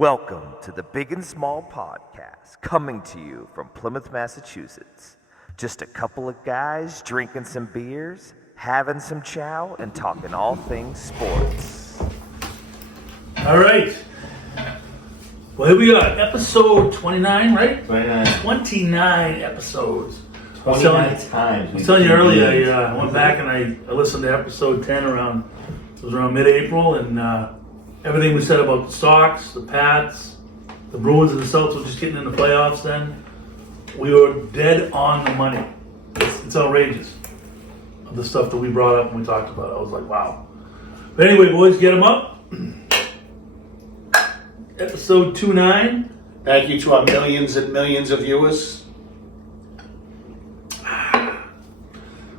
Welcome to the Big and Small Podcast, coming to you from Plymouth, Massachusetts. Just a couple of guys drinking some beers, having some chow, and talking all things sports. All right. Well, here we got episode 29, right? 29 episodes. 29 times. I was telling you earlier, I went back and I listened to episode 10 around mid-April, and everything we said about the Sox, the Pats, the Bruins, and the Celtics were just getting in the playoffs then. We were dead on the money. It's outrageous of the stuff that we brought up and we talked about. I was like, wow. But anyway, boys, get them up. Episode 29. Thank you to our millions and millions of viewers.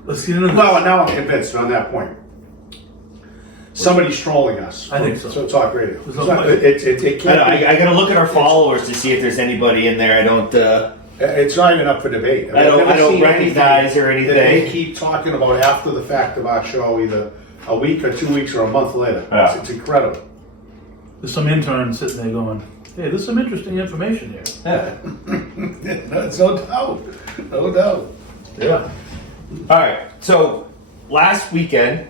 Let's get into this. Now I'm convinced on that point. Somebody's trolling us. I think so. So talk radio. There's no question. It can't be, I gotta look at our followers to see if there's anybody in there I don't it's not even up for debate. I don't recognize or anything. They keep talking about after the fact of our show, either a week or 2 weeks or a month later. Yeah. It's incredible. There's some intern sitting there going, hey, there's some interesting information here. That's no doubt. No doubt. Yeah. Alright, so last weekend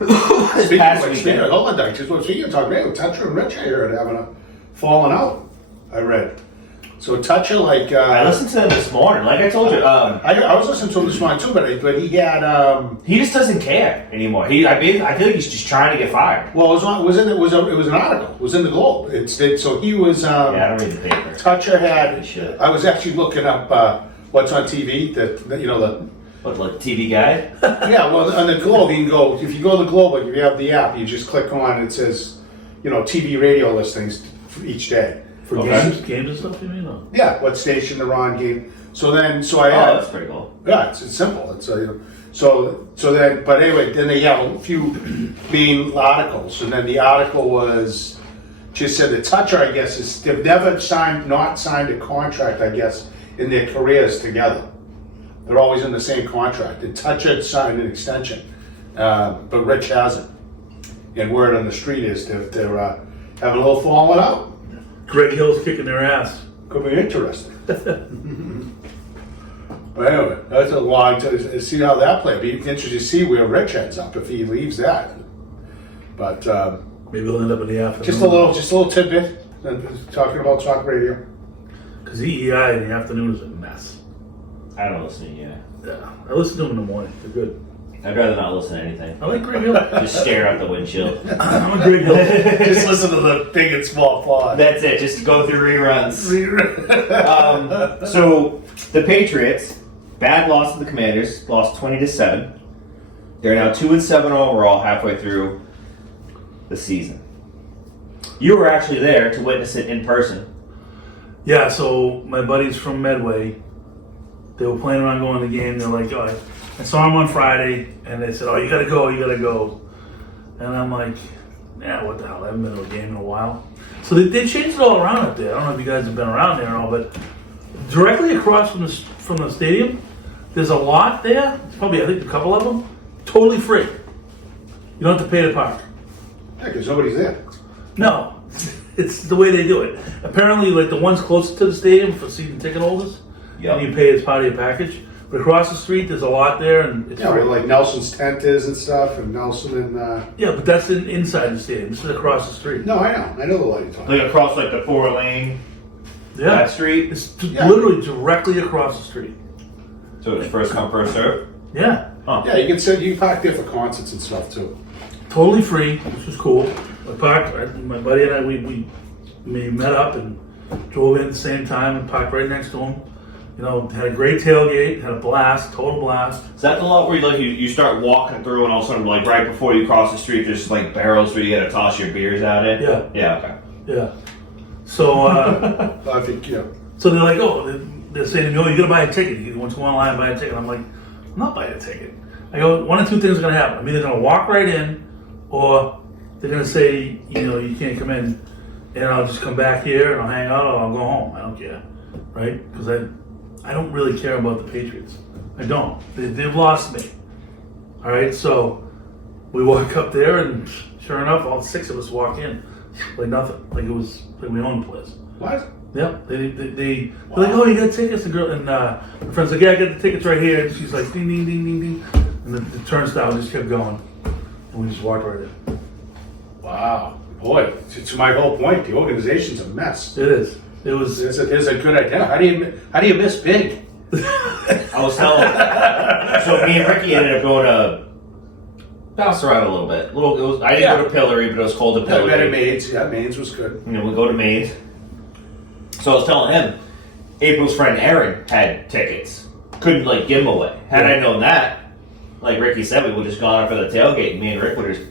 Speaking past of weekend. hold on, Doug. Speaking of talking radio, Toucher and Rich I heard having a falling out. I read. So Toucher, I listened to him this morning, like I told you. I was listening to him this morning too, but he had. He just doesn't care anymore. I feel like he's just trying to get fired. Well, it was an article. It was in the Globe. So he was. Yeah, I don't read the paper. Toucher had. Shit. I was actually looking up what's on TV. What, like TV guide? Yeah, well, on the Globe you can go. If you go to the Globe, like if you have the app, you just click on and it says, TV radio listings for each day. For Okay. games and stuff, you mean? Or? Yeah, what station they're on, game. So I had. Oh, that's pretty cool. Yeah, it's simple. It's but anyway, then they have a few main articles, and then the article was just said that Toucher, I guess, they've never not signed a contract, I guess, in their careers together. They're always in the same contract. And Toucher signed an extension, but Rich hasn't. And word on the street is that they're having a little falling out. Greg Hill's kicking their ass. Could be interesting. But anyway, that's a long time to see how that plays. Be interesting to see where Rich ends up if he leaves that. But Maybe he'll end up in the afternoon. just a little tidbit. Talking about talk radio. Because EEI in the afternoon is a mess. I don't listen to you. Yeah. I listen to them in the morning. They're good. I'd rather not listen to anything. I like Greg Hill. Just stare out the windshield. I'm a Greg Hill. Just listen to the big and small pod. That's it. Just go through reruns. So the Patriots, bad loss to the Commanders, lost 20-7. They're now 2-7 overall, halfway through the season. You were actually there to witness it in person. Yeah, so my buddies from Medway, they were planning on going to the game. They're like, oh, I saw them on Friday, and they said, oh, you gotta go. And I'm like, yeah, what the hell? I haven't been to a game in a while. So they changed it all around up there. I don't know if you guys have been around there and all, but directly across from the stadium, there's a lot there. It's probably, I think, a couple of them, totally free. You don't have to pay to park. Yeah, because nobody's there. No, it's the way they do it. Apparently, like the ones closest to the stadium for season ticket holders, Yep. and you pay as part of your package. But across the street, there's a lot there, and it's Yeah, free. where like Nelson's tent is and stuff, and Nelson and. Yeah, but that's inside the stadium. This is across the street. No, I know the light you're talking. Like across like the 4-lane Yeah, that street. it's Yeah. literally directly across the street. So it's first come, first serve. Yeah, Yeah, you park there for concerts and stuff too. totally free, which was cool. My buddy and I, we met up and drove in at the same time and parked right next to him. Had a great tailgate, had a blast, total blast. Is that the lot where you start walking through and all of a sudden like right before you cross the street there's like barrels where you gotta toss your beers out in? Yeah. Yeah, okay. Yeah. So, I think so they're like, oh, they're saying to me, oh, you gotta buy a ticket. You want to go online and buy a ticket. I'm like, I'm not buying a ticket. I go, one of two things are gonna happen. I'm either gonna walk right in, or they're gonna say, you can't come in, and I'll just come back here and I'll hang out, or I'll go home. I don't care, right? Because I don't really care about the Patriots. I don't. They've lost me. All right, so we walk up there, and sure enough, all six of us walk in. like nothing. Like it was like we owned the place. What? Yeah, they're like, oh, you got tickets? The girl and my friend's like, yeah, I got the tickets right here. And she's like, ding, ding, ding, ding, ding, and the turnstile just kept going, and we just walked right in. Wow. Boy, to my whole point, the organization's a mess. It is. It was. It's a good idea. How do you miss big? I was telling. So me and Ricky ended up going to bounce around a little bit. I didn't go to Pillory, but it was cold to I Pillory. met at Maine's. Yeah, Maine's was good. You know, we go to Maine. So I was telling him, April's friend Aaron had tickets. Couldn't like give them away. Had I known that, like Ricky said, we would have just gone up for the tailgate, and me and Rick would have just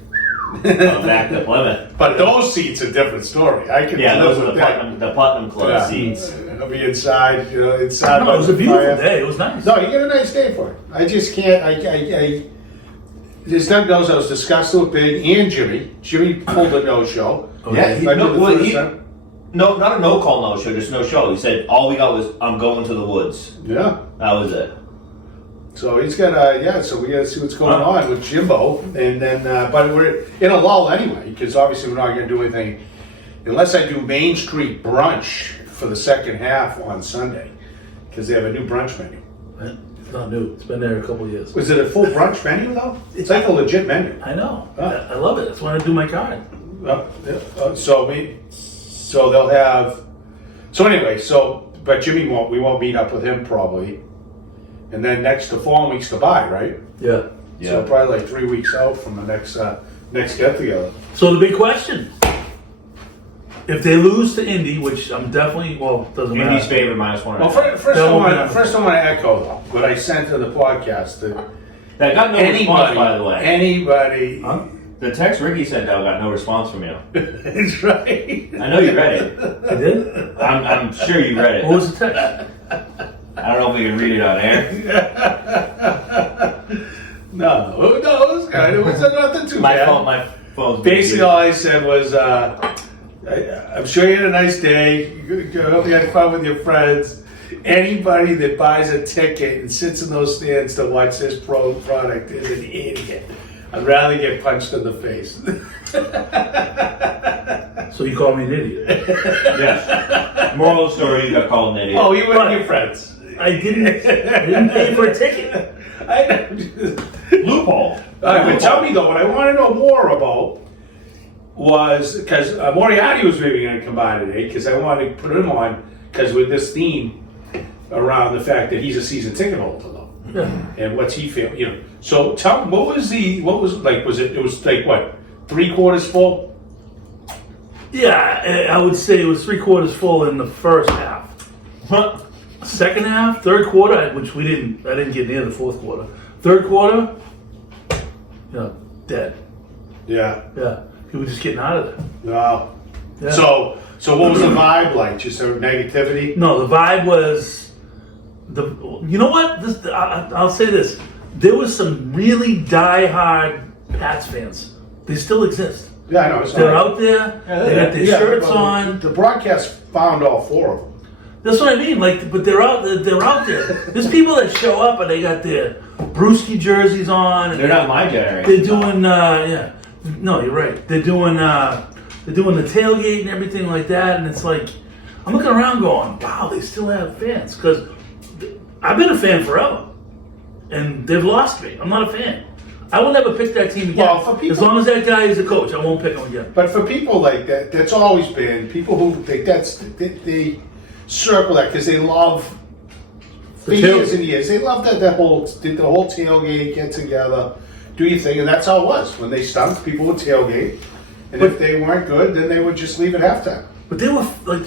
gone back to Plymouth. But those seats are a different story. I can Yeah, live those are with the Putnam Club Yeah. seats. I'll be inside, inside. No, it was a beautiful fire. day. It was nice. No, you get a nice day for it. I just can't. As Doug knows, I was disgusted with Big and Jimmy. Jimmy pulled a no-show. Yeah, I did the first time. no, not a no-call no-show, just no show. He said, all we got was, I'm going to the woods. Yeah. That was it. So he's got so we got to see what's going on with Jimbo, and then but we're in a lull anyway because obviously we're not going to do anything unless I do Main Street brunch for the second half on Sunday because they have a new brunch menu. It's not new. It's been there a couple of years. Was it a full brunch menu though? It's like a legit menu. I know. Oh. I love it. That's why I do my card. So they'll have. So anyway, but Jimmy won't. We won't meet up with him probably, and then the following week's to buy, right? Yeah. So probably like 3 weeks out from the next get together. So the big question: if they lose to Indy, which I'm definitely doesn't matter. Indy's favorite -1. Well, first I want to echo what I sent to the podcast. That got no response, by the way. Anybody. Huh? The text Ricky sent out got no response from you. That's right. I know you read it. I did. I'm sure you read it. What was the text? I don't know if we can read it on air. No, it was good. It was nothing too bad. My phone's Basically, all I said was, I'm sure you had a nice day. You hope you had fun with your friends. Anybody that buys a ticket and sits in those stands to watch this product is an idiot. I'd rather get punched in the face. So you call me an idiot? Yes. Moral of the story, you got called an idiot. Oh, you and your friends. I didn't pay for a ticket. I know. Loophole. All right, but tell me though, what I want to know more about was because Moriarty was maybe going to come by today because I wanted to put him on because with this theme around the fact that he's a season ticket holder though, and what's he feel, So tell me, what was it was like what 3/4 full? Yeah, I would say it was 3/4 full in the first half. Second half, third quarter, which I didn't get near the fourth quarter. Third quarter, dead. Yeah. Yeah, people just getting out of there. Wow. Yeah. So what was the vibe like? Just a negativity? No, the vibe was you know what? I'll say this: there was some really die-hard Pats fans. They still exist. Yeah, I know. They're out there. They got their shirts on. The broadcast found all four of them. That's what I mean. But they're out. They're out there. There's people that show up and they got their Brewski jerseys on. And They're not my generation. They're doing. No, you're right. They're doing the tailgate and everything like that. And it's like I'm looking around, going, "Wow, they still have fans." Because I've been a fan forever, and they've lost me. I'm not a fan. I will never pick that team again. Well, for people, as long as that guy is the coach, I won't pick him again. But for people like that, that's always been people who think they circle that because they love for years and years. They love the whole tailgate, get together, do your thing, and that's how it was. When they stunk, people would tailgate, and if they weren't good, then they would just leave at halftime. But they were like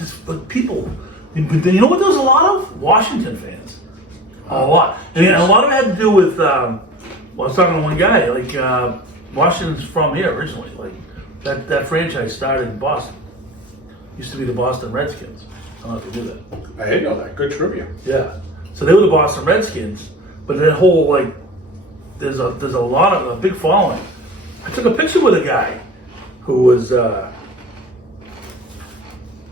people. But you know what? There was a lot of Washington fans. A lot. I mean, a lot of it had to do with. I was talking to one guy. Washington's from here originally. Like that franchise started in Boston. Used to be the Boston Redskins. I don't know if you knew that. I didn't know that. Good trivia. Yeah. So they were the Boston Redskins, but that whole there's a lot of a big following. I took a picture with a guy who was. I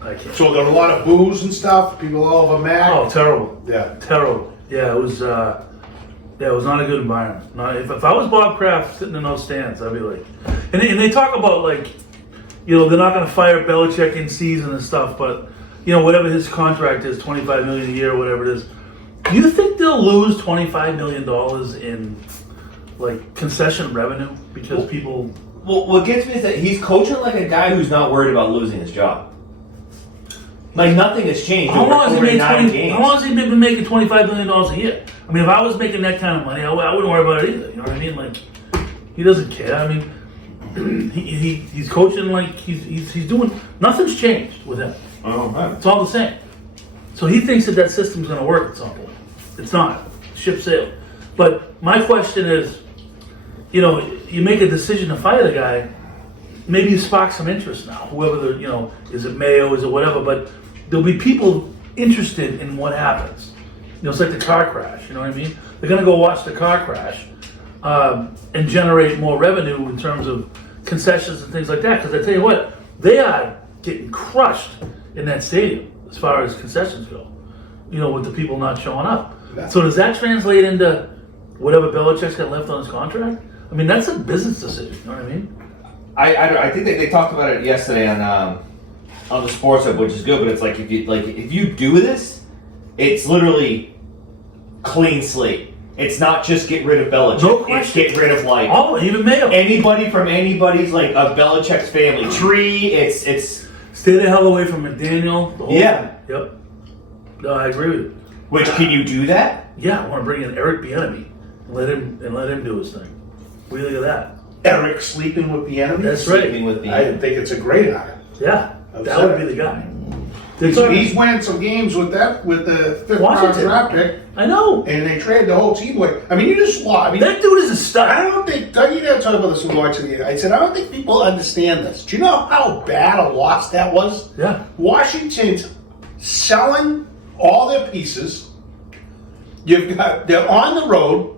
can't. So there were a lot of boos and stuff. People all over Mac. Oh, terrible. Yeah. Terrible. Yeah, it was. It was not a good environment. If I was Bob Kraft sitting in those stands, I'd be like, and they talk about they're not going to fire Belichick in season and stuff, but whatever his contract is, $25 million a year, or whatever it is. Do you think they'll lose $25 million in like concession revenue because people? Well, what gets me is that he's coaching like a guy who's not worried about losing his job. Like nothing has changed How long over 9 games. How long has he been making $25 million a year? I mean, if I was making that kind of money, I wouldn't worry about it either. You know what I mean? Like, he doesn't care. I mean, he's coaching like he's doing. Nothing's changed with him. Oh, right. It's all the same. So he thinks that system's going to work at some point. It's not. Ship sailed. But my question is, you make a decision to fire the guy. Maybe you spark some interest now. Whoever is it Mayo, is it whatever? But there'll be people interested in what happens. It's like the car crash. You know what I mean? They're going to go watch the car crash and generate more revenue in terms of concessions and things like that. Because I tell you what, they are getting crushed in that stadium as far as concessions go. With the people not showing up. So does that translate into whatever Belichick's got left on his contract? I mean, that's a business decision. You know what I mean? I think they talked about it yesterday on the Sports Hub, which is good. But it's like if you do this, it's literally clean slate. It's not just get rid of Belichick. No question. It's get rid of like even Mayo. Anybody from anybody's like of Belichick's family tree. It's stay the hell away from McDaniel. The whole thing. Yep. No, I agree with you. Which can you do that? Yeah, I want to bring in Eric Bieniemy and let him do his thing. What do you think of that? Eric sleeping with the enemy. That's right. Sleeping with the I think it's a great hire. Yeah, that would be the guy. So he's winning some games with the 5th round draft pick. I know. And they traded the whole team away. I mean, you just lost. I mean, that dude is a star. I don't think Doug, you didn't talk about this when we watched it. I said I don't think people understand this. Do you know how bad a loss that was? Yeah. Washington's selling all their pieces. They're on the road.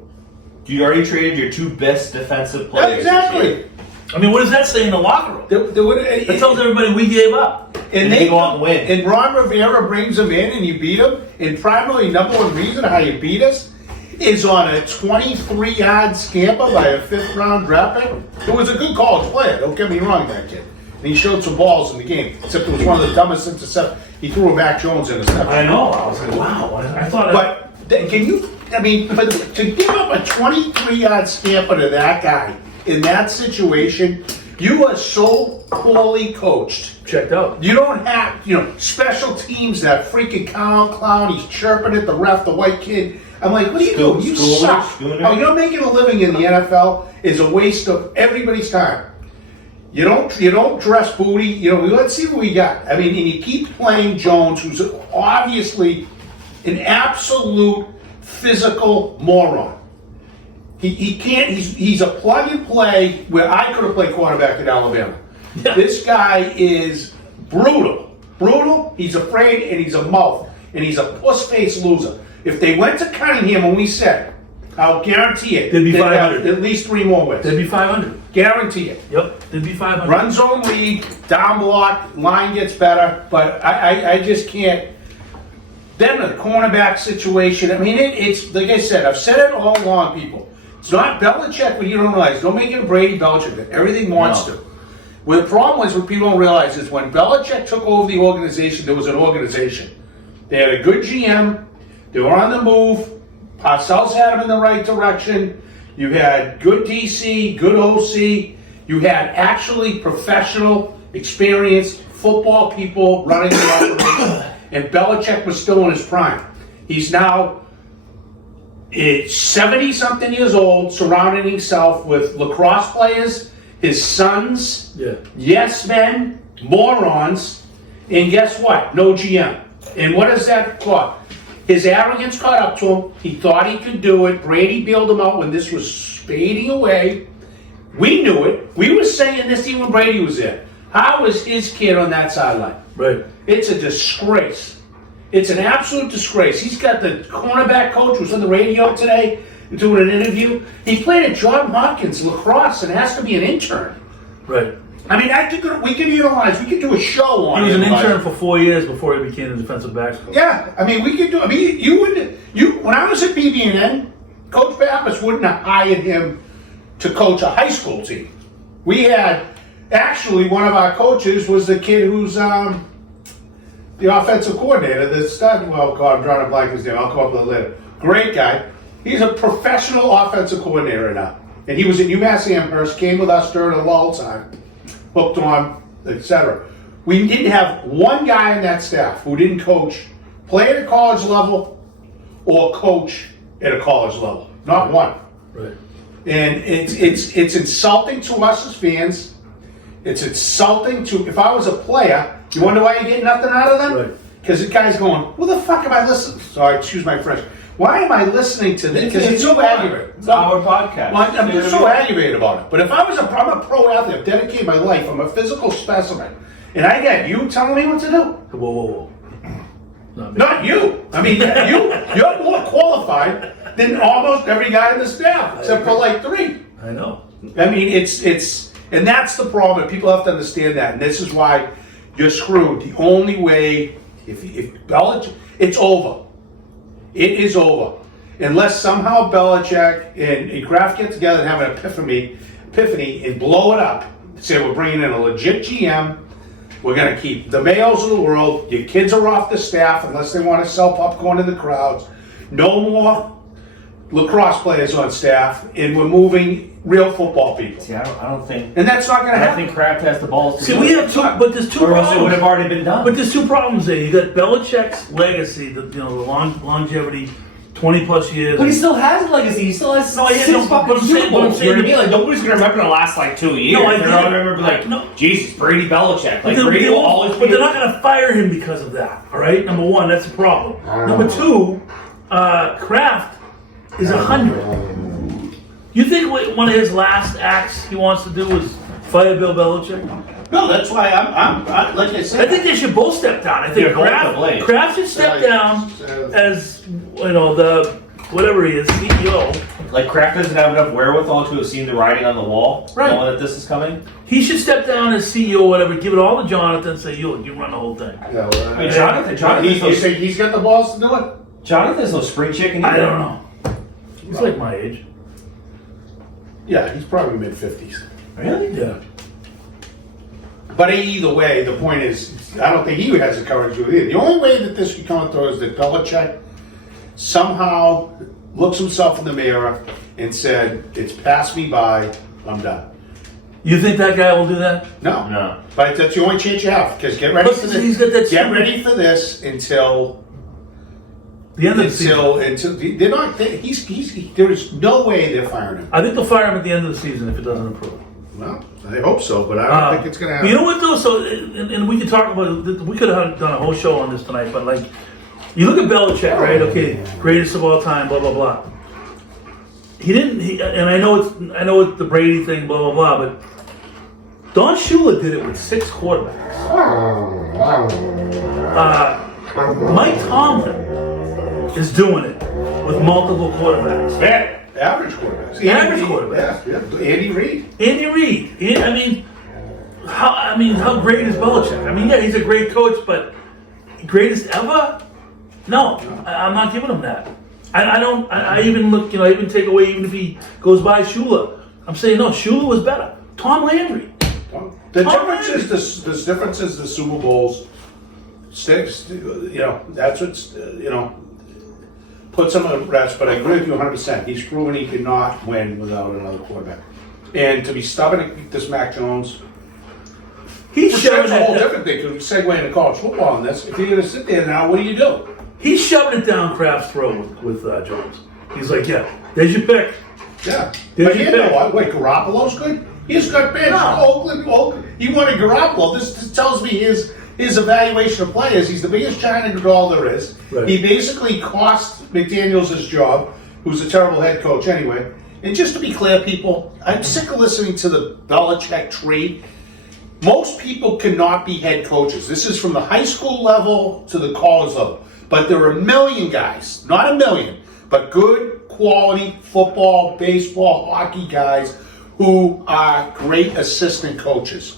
You already traded your 2 best defensive players. Exactly. I mean, what does that say in the locker room? That tells everybody we gave up. And they go out and win. And Ron Rivera brings them in and you beat them. And primarily, number one reason how you beat us is on a 23-yard scamper by a 5th round draft pick. It was a good college player. Don't get me wrong, that kid. And he showed some balls in the game. Except it was one of the dumbest interceptions. He threw a Mac Jones interception. I know. I was like, wow. I thought. But can you? I mean, to give up a 23-yard scamper to that guy in that situation, you are so poorly coached. Checked out. You don't have, special teams, that freaking clown, he's chirping at the ref, the white kid. I'm like, what are you doing? You suck. How making a living in the NFL is a waste of everybody's time. You don't dress booty. Let's see what we got. I mean, and you keep playing Jones, who's obviously an absolute physical moron. He can't. He's a plug and play where I could have played quarterback at Alabama. Yeah. This guy is brutal. He's afraid and he's a mouth and he's a puss-faced loser. If they went to Cunningham and we said, I'll guarantee it, they'd be they'd 500. have at least 3 more wins. They'd be 500. Guarantee it. Yep, they'd be 500. Run zone lead, down block, line gets better, but I just can't. Then the cornerback situation, I mean, it's like I said, I've said it all along, people. It's not Belichick what you don't realize. Don't make it a Brady Belichick that everything wants to. Well, the problem is what people don't realize is when Belichick took over the organization, there was an organization. They had a good GM. They were on the move. Parcells had them in the right direction. You had good DC, good OC. You had actually professional, experienced football people running the operation. And Belichick was still in his prime. He's now 70-something years old, surrounding himself with lacrosse players, his sons, yes men, morons, and guess what? No GM. And what does that cause? His arrogance caught up to him. He thought he could do it. Brady bailed him out when this was fading away. We knew it. We were saying this even when Brady was there. How was his kid on that sideline? Right. It's a disgrace. It's an absolute disgrace. He's got the cornerback coach who's on the radio today doing an interview. He played at John Hopkins lacrosse and has to be an intern. Right. I mean, we could utilize. We could do a show on. He was an intern for 4 years before he became the defensive backs coach. Yeah, I mean, we could do. I mean, when I was at BB&N, Coach Pappas wouldn't have hired him to coach a high school team. We had Actually, one of our coaches was the kid who's the offensive coordinator. Well, God, I'm drawing a blank his name. I'll come up with it later. Great guy. He's a professional offensive coordinator now. And he was at UMass Amherst, came with us during the lull time, hooked on, etc. We didn't have one guy in that staff who didn't play at a college level or coach at a college level. Not one. Right. And it's insulting to us as fans. It's insulting to, if I was a player, you wonder why you get nothing out of them? Right. Because the guy's going, what the fuck am I listening? Sorry, excuse my French. Why am I listening to this? Because it's so aggravating. It's our podcast. Well, I'm just so aggravated about it. But if I'm a pro athlete, I've dedicated my life, I'm a physical specimen, and I got you telling me what to do. Whoa. Not you. I mean, you're more qualified than almost every guy in the staff, except for like 3. I know. I mean, it's, and that's the problem. People have to understand that, and this is why you're screwed. The only way, if Belichick, it's over. It is over. Unless somehow Belichick and Kraft get together and have an epiphany and blow it up. Say we're bringing in a legit GM. We're going to keep the Mayos of the world. Your kids are off the staff unless they want to sell popcorn to the crowds. No more lacrosse players on staff, and we're moving real football people. See, I don't think. And that's not going to I don't happen. think Kraft has the balls to See, do we it. have two, but there's two Or else it would problems. have already been done. But there's two problems there. You got Belichick's legacy, the longevity, 20 plus years. But he still has a legacy. He still has No, yeah, 6 no, fucking but I'm saying- Super but I'm Bowls. You know what I saying- mean? Like, nobody's going to remember the last, like, 2 years. No, I They're get not it. going to remember, like, No. Jesus, Brady Belichick. Like, But Brady will always be... but they're not going to fire him because of that. All right, number one, that's the problem. Number two, Kraft is 100. You think one of his last acts he wants to do is fire Bill Belichick? No, that's why I'm like I said. I think they should both step down. I think They're both the blade. Kraft should step down as the whatever he is, CEO. Like, Kraft doesn't have enough wherewithal to have seen the writing on the wall, Right. knowing that this is coming. He should step down as CEO or whatever, give it all to Jonathan, and say you run the whole thing. No, I mean, Jonathan's you say he's got the balls to do it? Jonathan's no spring chicken I either. don't know. He's like my age. Yeah, he's probably mid-50s. Really? Yeah. But either way, the point is, I don't think he has the courage to do it either. The only way that this could come through is that Belichick somehow looks himself in the mirror and said, it's passed me by, I'm done. You think that guy will do that? No. No. But that's the only chance you have, because get ready Plus, for he's got that this. Get stupid- ready for this until The end of the season. until they're not. There is no way they're firing him. I think they'll fire him at the end of the season if it doesn't improve. Well, I hope so, but I don't think it's going to happen. You know what though? So, and we could talk about. We could have done a whole show on this tonight, but like, you look at Belichick, right? Okay, greatest of all time, blah blah blah. He didn't. And I know it's the Brady thing, blah blah blah. But Don Shula did it with 6 quarterbacks. Mike Tomlin is doing it with multiple quarterbacks. Average quarterbacks. Average quarterbacks. Yeah. Andy Reid. Andy Reid. How great is Belichick? I mean, yeah, he's a great coach, but greatest ever? No, I'm not giving him that. I don't. I even look. I even take away even if he goes by Shula. I'm saying no. Shula was better. Tom Landry. The difference is the Super Bowls. Sticks. That's what's puts him at rest. But I agree with you 100%. He's proven he cannot win without another quarterback. And to be stubborn to keep this Mac Jones. He's That's shoving a whole it. different thing. Because we segue into college football on this. If you're going to sit there now, what do you do? He's shoving it down Kraft's throat with Jones. He's like, yeah, there's your pick. Yeah. Did But you you know pick? what? Wait, Garoppolo's good? He's got bench. No. Oakland. You wanted Garoppolo. This tells me his evaluation of players. He's the biggest China doll there is. Right. He basically cost McDaniels his job, who's a terrible head coach anyway. And just to be clear, people, I'm sick of listening to the Belichick tree. Most people cannot be head coaches. This is from the high school level to the college level. But there are a million guys, not a million, but good quality football, baseball, hockey guys who are great assistant coaches.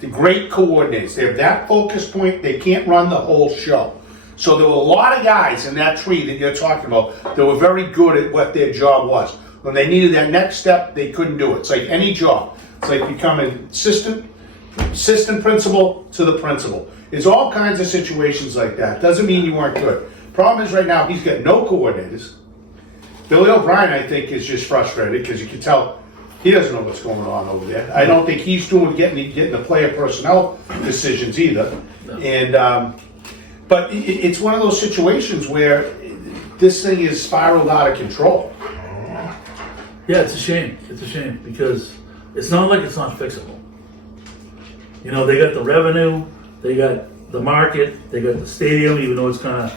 The great coordinators. They have that focus point. They can't run the whole show. So there were a lot of guys in that tree that you're talking about that were very good at what their job was. When they needed that next step, they couldn't do it. It's like any job. It's like becoming an assistant assistant principal to the principal. It's all kinds of situations like that. Doesn't mean you weren't good. Problem is right now he's got no coordinators. Billy O'Brien, I think, is just frustrated because you can tell he doesn't know what's going on over there. I don't think he's getting the player personnel decisions either. No. And but it's one of those situations where this thing is spiraled out of control. Yeah, it's a shame. It's a shame because it's not like it's not fixable. You know, they got the revenue, they got the market, they got the stadium, even though it's kind of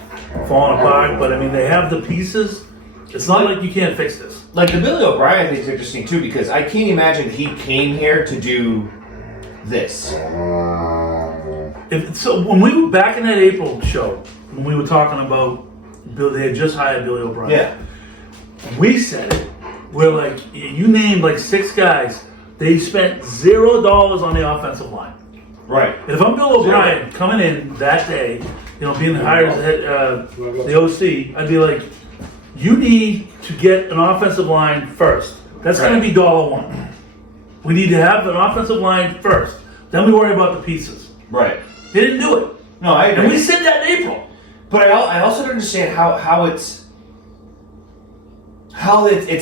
falling apart. But I mean, they have the pieces. It's not like you can't fix this. Like the Billy O'Brien thing is interesting too because I can't imagine he came here to do this. So when we were back in that April show, when we were talking about they had just hired Billy O'Brien. Yeah. We said it. We're like, you named like 6 guys. They spent $0 on the offensive line. Right. And if I'm Bill O'Brien coming in that day, you know, being hired as the OC, I'd be like, you need to get an offensive line first. That's going to be $1. We need to have an offensive line first. Then we worry about the pieces. Right. They didn't do it. No, I agree. And we said that in April. But I also don't understand how it's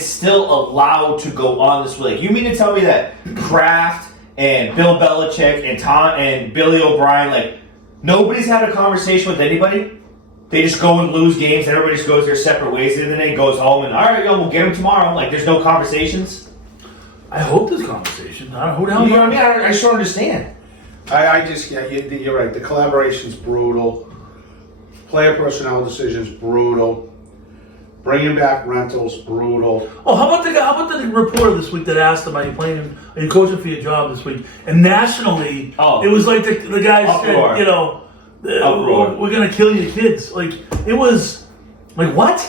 still allowed to go on this way. Like, you mean to tell me that Kraft and Bill Belichick and Tom and Billy O'Brien, like, nobody's had a conversation with anybody? They just go and lose games, and everybody just goes their separate ways, and then they goes home and, all right, yo, we'll get them tomorrow. Like, there's no conversations? I hope there's conversation. I don't know who the hell you know what I mean? I just don't understand. You're right. The collaboration's brutal. Player personnel decisions, brutal. Bringing back rentals, brutal. Oh, how about the reporter this week that asked him, are you coaching for your job this week? And nationally, it was like the guy said, you know, we're going to kill your kids. Like, it was, like, what?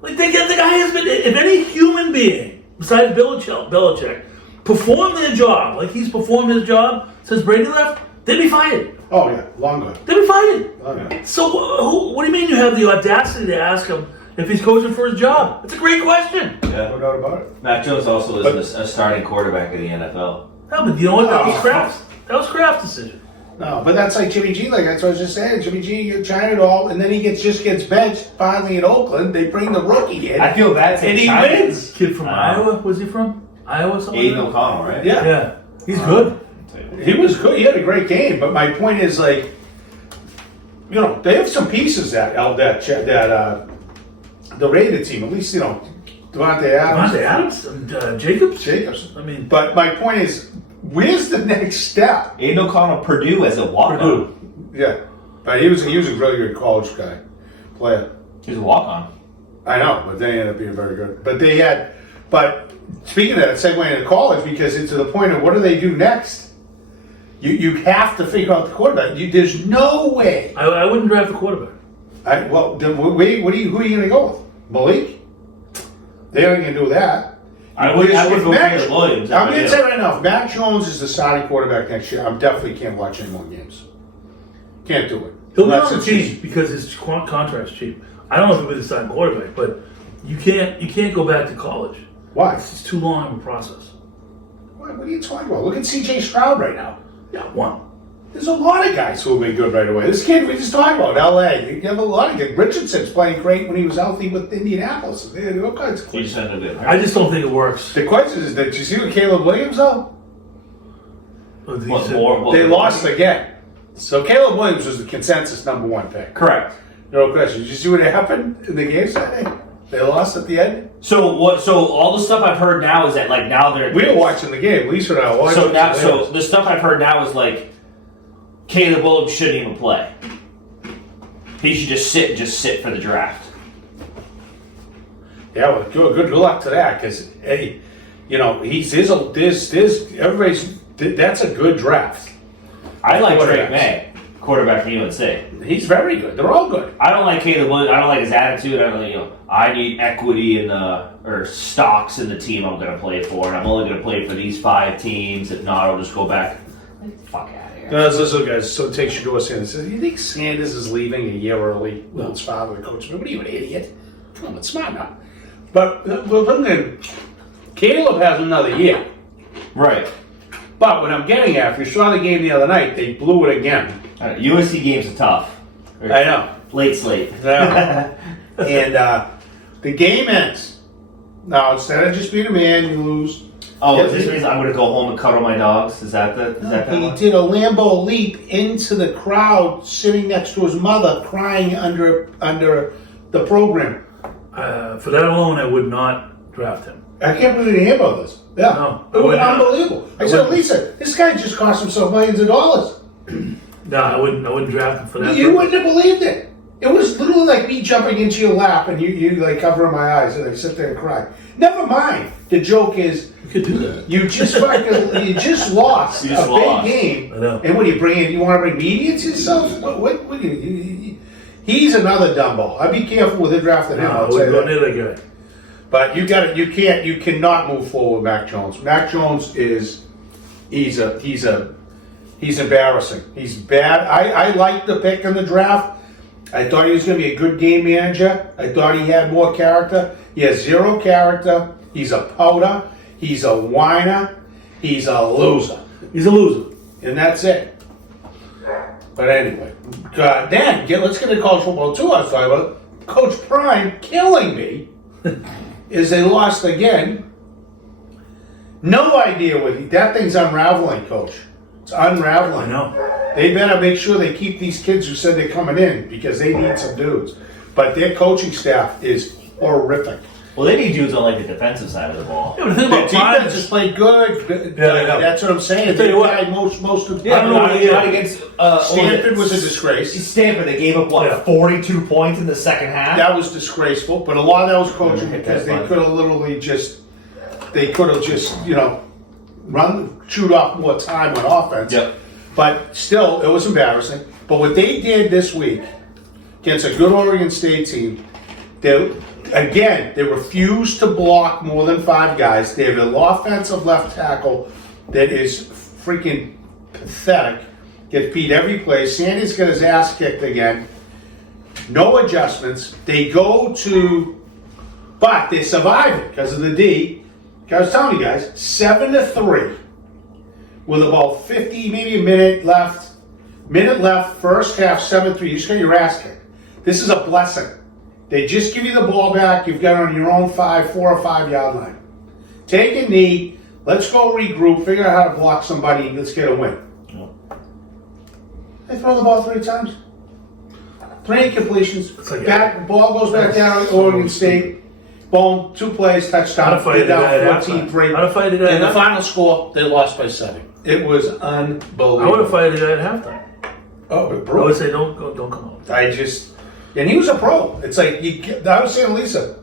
Like, the guy has been, if any human being, besides Belichick, performed their job, like he's performed his job since Brady left, they'd be fired. Oh, yeah, long gone. They'd be fired. Oh, yeah. So, what do you mean you have the audacity to ask him if he's coaching for his job? It's a great question. Yeah. No doubt about it. Mac Jones also is a starting quarterback in the NFL. No, but you know what? That was Kraft's. That was Kraft's decision. No, but that's like Jimmy G. Like that's what I was just saying. Jimmy G, you're trying it all, and then he just gets benched. Finally in Oakland, they bring the rookie in. I feel that's and he wins. Kid from Iowa. Was he from Iowa? Aiden O'Connell, right? Yeah. Yeah. He's good. He was good. He had a great game. But my point is, like, you know, they have some pieces that the Raiders team. At least you know, Devontae Adams and Jacobs. I mean, but my point is, where's the next step? Aiden O'Connell, Purdue as a walk-on. Yeah, but he was a really good college player. He was a walk-on. I know, but they ended up being very good. But speaking of that, segue into college, because it's to the point of what do they do next? You have to figure out the quarterback. There's no way. I wouldn't draft the quarterback. Who are you going to go with? Malik? They aren't going to do that. I would go Caleb Williams. I'm going to say right now, if Mac Jones is the starting quarterback next year, I definitely can't watch any more games. Can't do it. He'll be on the team because his contract's cheap. I don't know if he'll be the starting quarterback, but you can't go back to college. Why? It's too long of a process. What are you talking about? Look at C.J. Stroud right now. Yeah, one. There's a lot of guys who have been good right away. This kid we just talked about, L.A. You have a lot of good. Richardson's playing great when he was healthy with Indianapolis. They had all kinds of questions. I just don't think it works. The question is, did you see what Caleb Williams though? They lost again. So Caleb Williams was the consensus #1 pick. Correct. No question. Did you see what happened in the game Saturday? They lost at the end. So what? So all the stuff I've heard now is that like now they're we were watching the game. Lisa and I were watching. So the stuff I've heard now is like Caleb Williams shouldn't even play. He should just sit for the draft. Yeah, well, good luck to that because hey, you know everybody's that's a good draft. I like Drake May, quarterback from UNC. He's very good. They're all good. I don't like Caleb Williams. I don't like his attitude. I don't I need equity in or stocks in the team I'm going to play for, and I'm only going to play for these 5 teams. If not, I'll just go back. Get the fuck out of here. Listen, guys. So take Shador Sanders. Says, you think Sanders is leaving a year early? Well, his father, the coach. What are you, an idiot? Come on, it's smart now. But Caleb has another year. Right. But what I'm getting at, if you saw the game the other night, they blew it again. USC games are tough. I know. Late slate. Yeah. And the game ends. Now, instead of just being a man, you lose. Oh, is this reason I'm going to go home and cuddle my dogs? Is that He one? did a Lambo leap into the crowd, sitting next to his mother, crying under the program. For that alone, I would not draft him. I can't believe you didn't hear about this. Yeah, No, it was I wouldn't. unbelievable. I said, Lisa, this guy just cost himself millions of dollars. No, I wouldn't draft him for that. You purpose. wouldn't have believed it. It was literally like me jumping into your lap and you like covering my eyes and I sit there and cry. Never mind. The joke is You could do that. you just lost You just a lost. big game. I know. And what do you bring in? You want to bring media to yourself? What do you he's another dumbo. I'd be careful with the drafting him. No, I I'll tell you wouldn't that. go near that guy. But you cannot move forward with Mac Jones. Mac Jones he's embarrassing. He's bad. I liked the pick in the draft. I thought he was going to be a good game manager. I thought he had more character. He has zero character. He's a powder. He's a whiner. He's a loser. He's a loser. And that's it. But anyway, then let's get to college football too. I was talking about Coach Prime killing me. Is they lost again. No idea that thing's unraveling, Coach. It's unraveling. I know. They better make sure they keep these kids who said they're coming in because they need some dudes. But their coaching staff is horrific. Well, they need dudes on like the defensive side of the ball. Yeah, but the thing The about Prime defense has is, played good. Yeah, I know. That's what I'm saying. tell you They what. had most of. I don't know what he Not is. against Stanford was a disgrace. Stanford, they gave up what, Yeah. 42 points in the second half. That was disgraceful. But a lot of that was coaching Hit because that they button. could have literally just, shoot off more time on offense. Yep. But still, it was embarrassing. But what they did this week against a good Oregon State team, they refused to block more than 5 guys. They have an offensive left tackle that is freaking pathetic. Gets beat every play. Sandy's got his ass kicked again. No adjustments. They go to, but they survived because of the D. I was telling you guys, 7-3. With about 50, maybe a minute left. First half, 7-3. You just got your ass kicked. This is a blessing. They just give you the ball back. You've got it on your own 4 or 5 yard line. Take a knee. Let's go regroup. Figure out how to block somebody. Let's get a win. They throw the ball 3 times. 3 incompletions. like Ball goes back down to Oregon State. Boom. 2 plays. Touchdown. How to fight They're down the guy at 14-3. How to fight the guy And at the final score, they lost by 7. It was unbelievable. I would have fighted the guy at halftime. Oh, but I bro, would say don't come home. and he was a pro. It's like I was saying, to Lisa,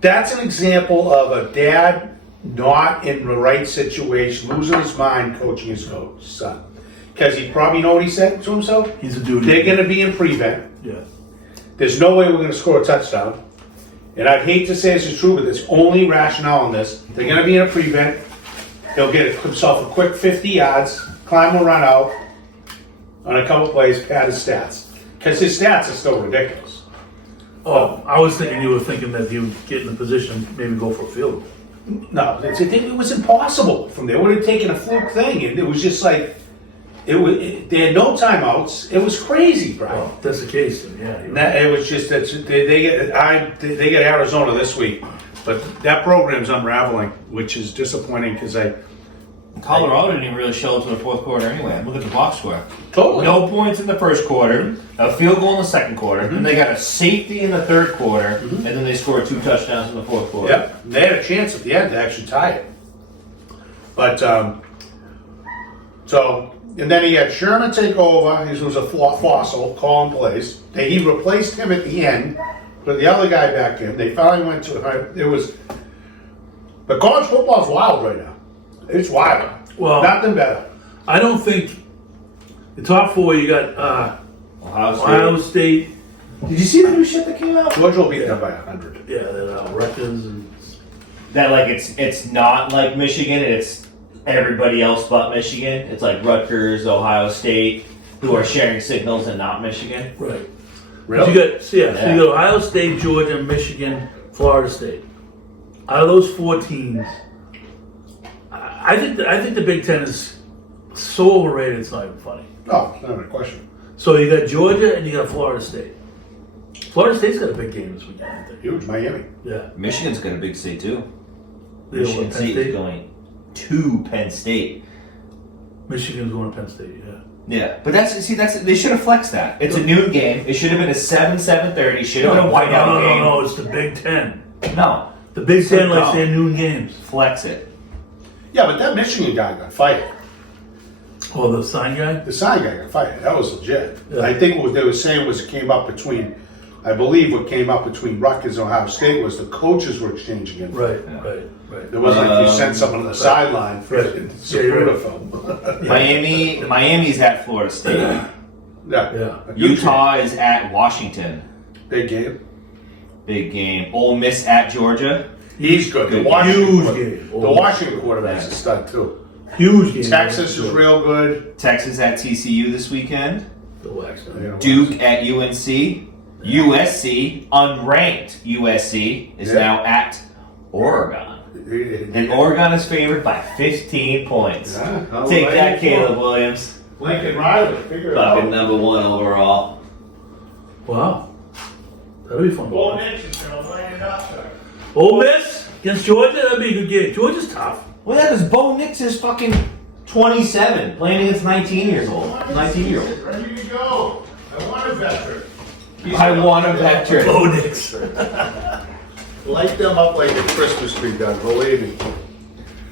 that's an example of a dad not in the right situation, losing his mind, coaching his son, because he probably know what he said to himself. He's a dude. They're going to be in prevent. Yeah. There's no way we're going to score a touchdown. And I'd hate to say this is true, but there's only rationale on this. They're going to be in a prevent. He'll get himself a quick 50 yards, climb a run out on a couple plays, pad his stats. Because his stats are still ridiculous. Oh, I was thinking you were thinking that he would get in a position, maybe go for a field goal. No, it was impossible from there. It would have taken a fluke thing. And it was just like, they had no timeouts. It was crazy, Brian. Well, if that's the case, then yeah. And that, it was just that they get Arizona this week, but that program's unraveling, which is disappointing because Colorado didn't even really show up to the fourth quarter anyway. Look at the box score. totally No points in the first quarter, a field goal in the second quarter, then they got a safety in the third quarter, and then they scored 2 touchdowns in the fourth quarter. Yep, they had a chance at the end to actually tie it, but and then he had Sherman take over. He was a fossil calling plays. He replaced him at the end, put the other guy back in. They finally went to it was. But college football's wild right now. It's wild. Well, Nothing better. I don't think the top 4. You got Ohio State. Did you see the new shit that came out? Georgia will beat them by 100. Yeah, Rutgers and That like it's not like Michigan, it's everybody else but Michigan. It's like Rutgers, Ohio State, who are sharing signals and not Michigan. right. Really? So you got Ohio State, Georgia, Michigan, Florida State. Out of those 4 teams, I think the Big Ten is so overrated. It's not even funny. No, not a question. So you got Georgia and you got Florida State. Florida State's got a big game this weekend, I think. Huge, Miami. Yeah. Michigan's got a big state too. They Michigan Penn State is going to Penn State. Michigan's going to Penn State, yeah. Yeah, but that's they should have flexed that. It's a noon game. It should have been a 7:30. Should have been a whiteout game. No, it's the Big Ten. No, The Big Ten likes dumb. their noon games. flex it. Yeah, but that Michigan guy got fired. Oh, the sign guy? The sign guy got fired. That was legit. Yeah. I think what they were saying was it came up between, I believe what came up between Rutgers and Ohio State was the coaches were exchanging info. Right. It was like you sent someone to the sideline for Right. Zapruder film. Miami's at Florida State. Yeah. Utah is at Washington. Big game. Big game. Ole Miss at Georgia. He's good. Good. The Washington, Huge game. The Washington quarterback's a stud too. Huge game. Texas is real good. Texas at TCU this weekend. The wax. You know, Duke at UNC. USC, unranked USC, is Yeah. now at Oregon. And Oregon is favored by 15 points. Yeah. Take that, Caleb Williams. Lincoln Riley, figure it Fucking out. #1 overall. Wow. That'll be fun. Well, Mitch is going to line it up there. Ole Miss against Georgia, that'd be a good game. Georgia's tough. Well, yeah, because Bo Nix is fucking 27, playing against 19-year-olds. Ready to go. I want a veteran. I want a veteran. Bo Nix. Light them up like a Christmas tree does, believe me.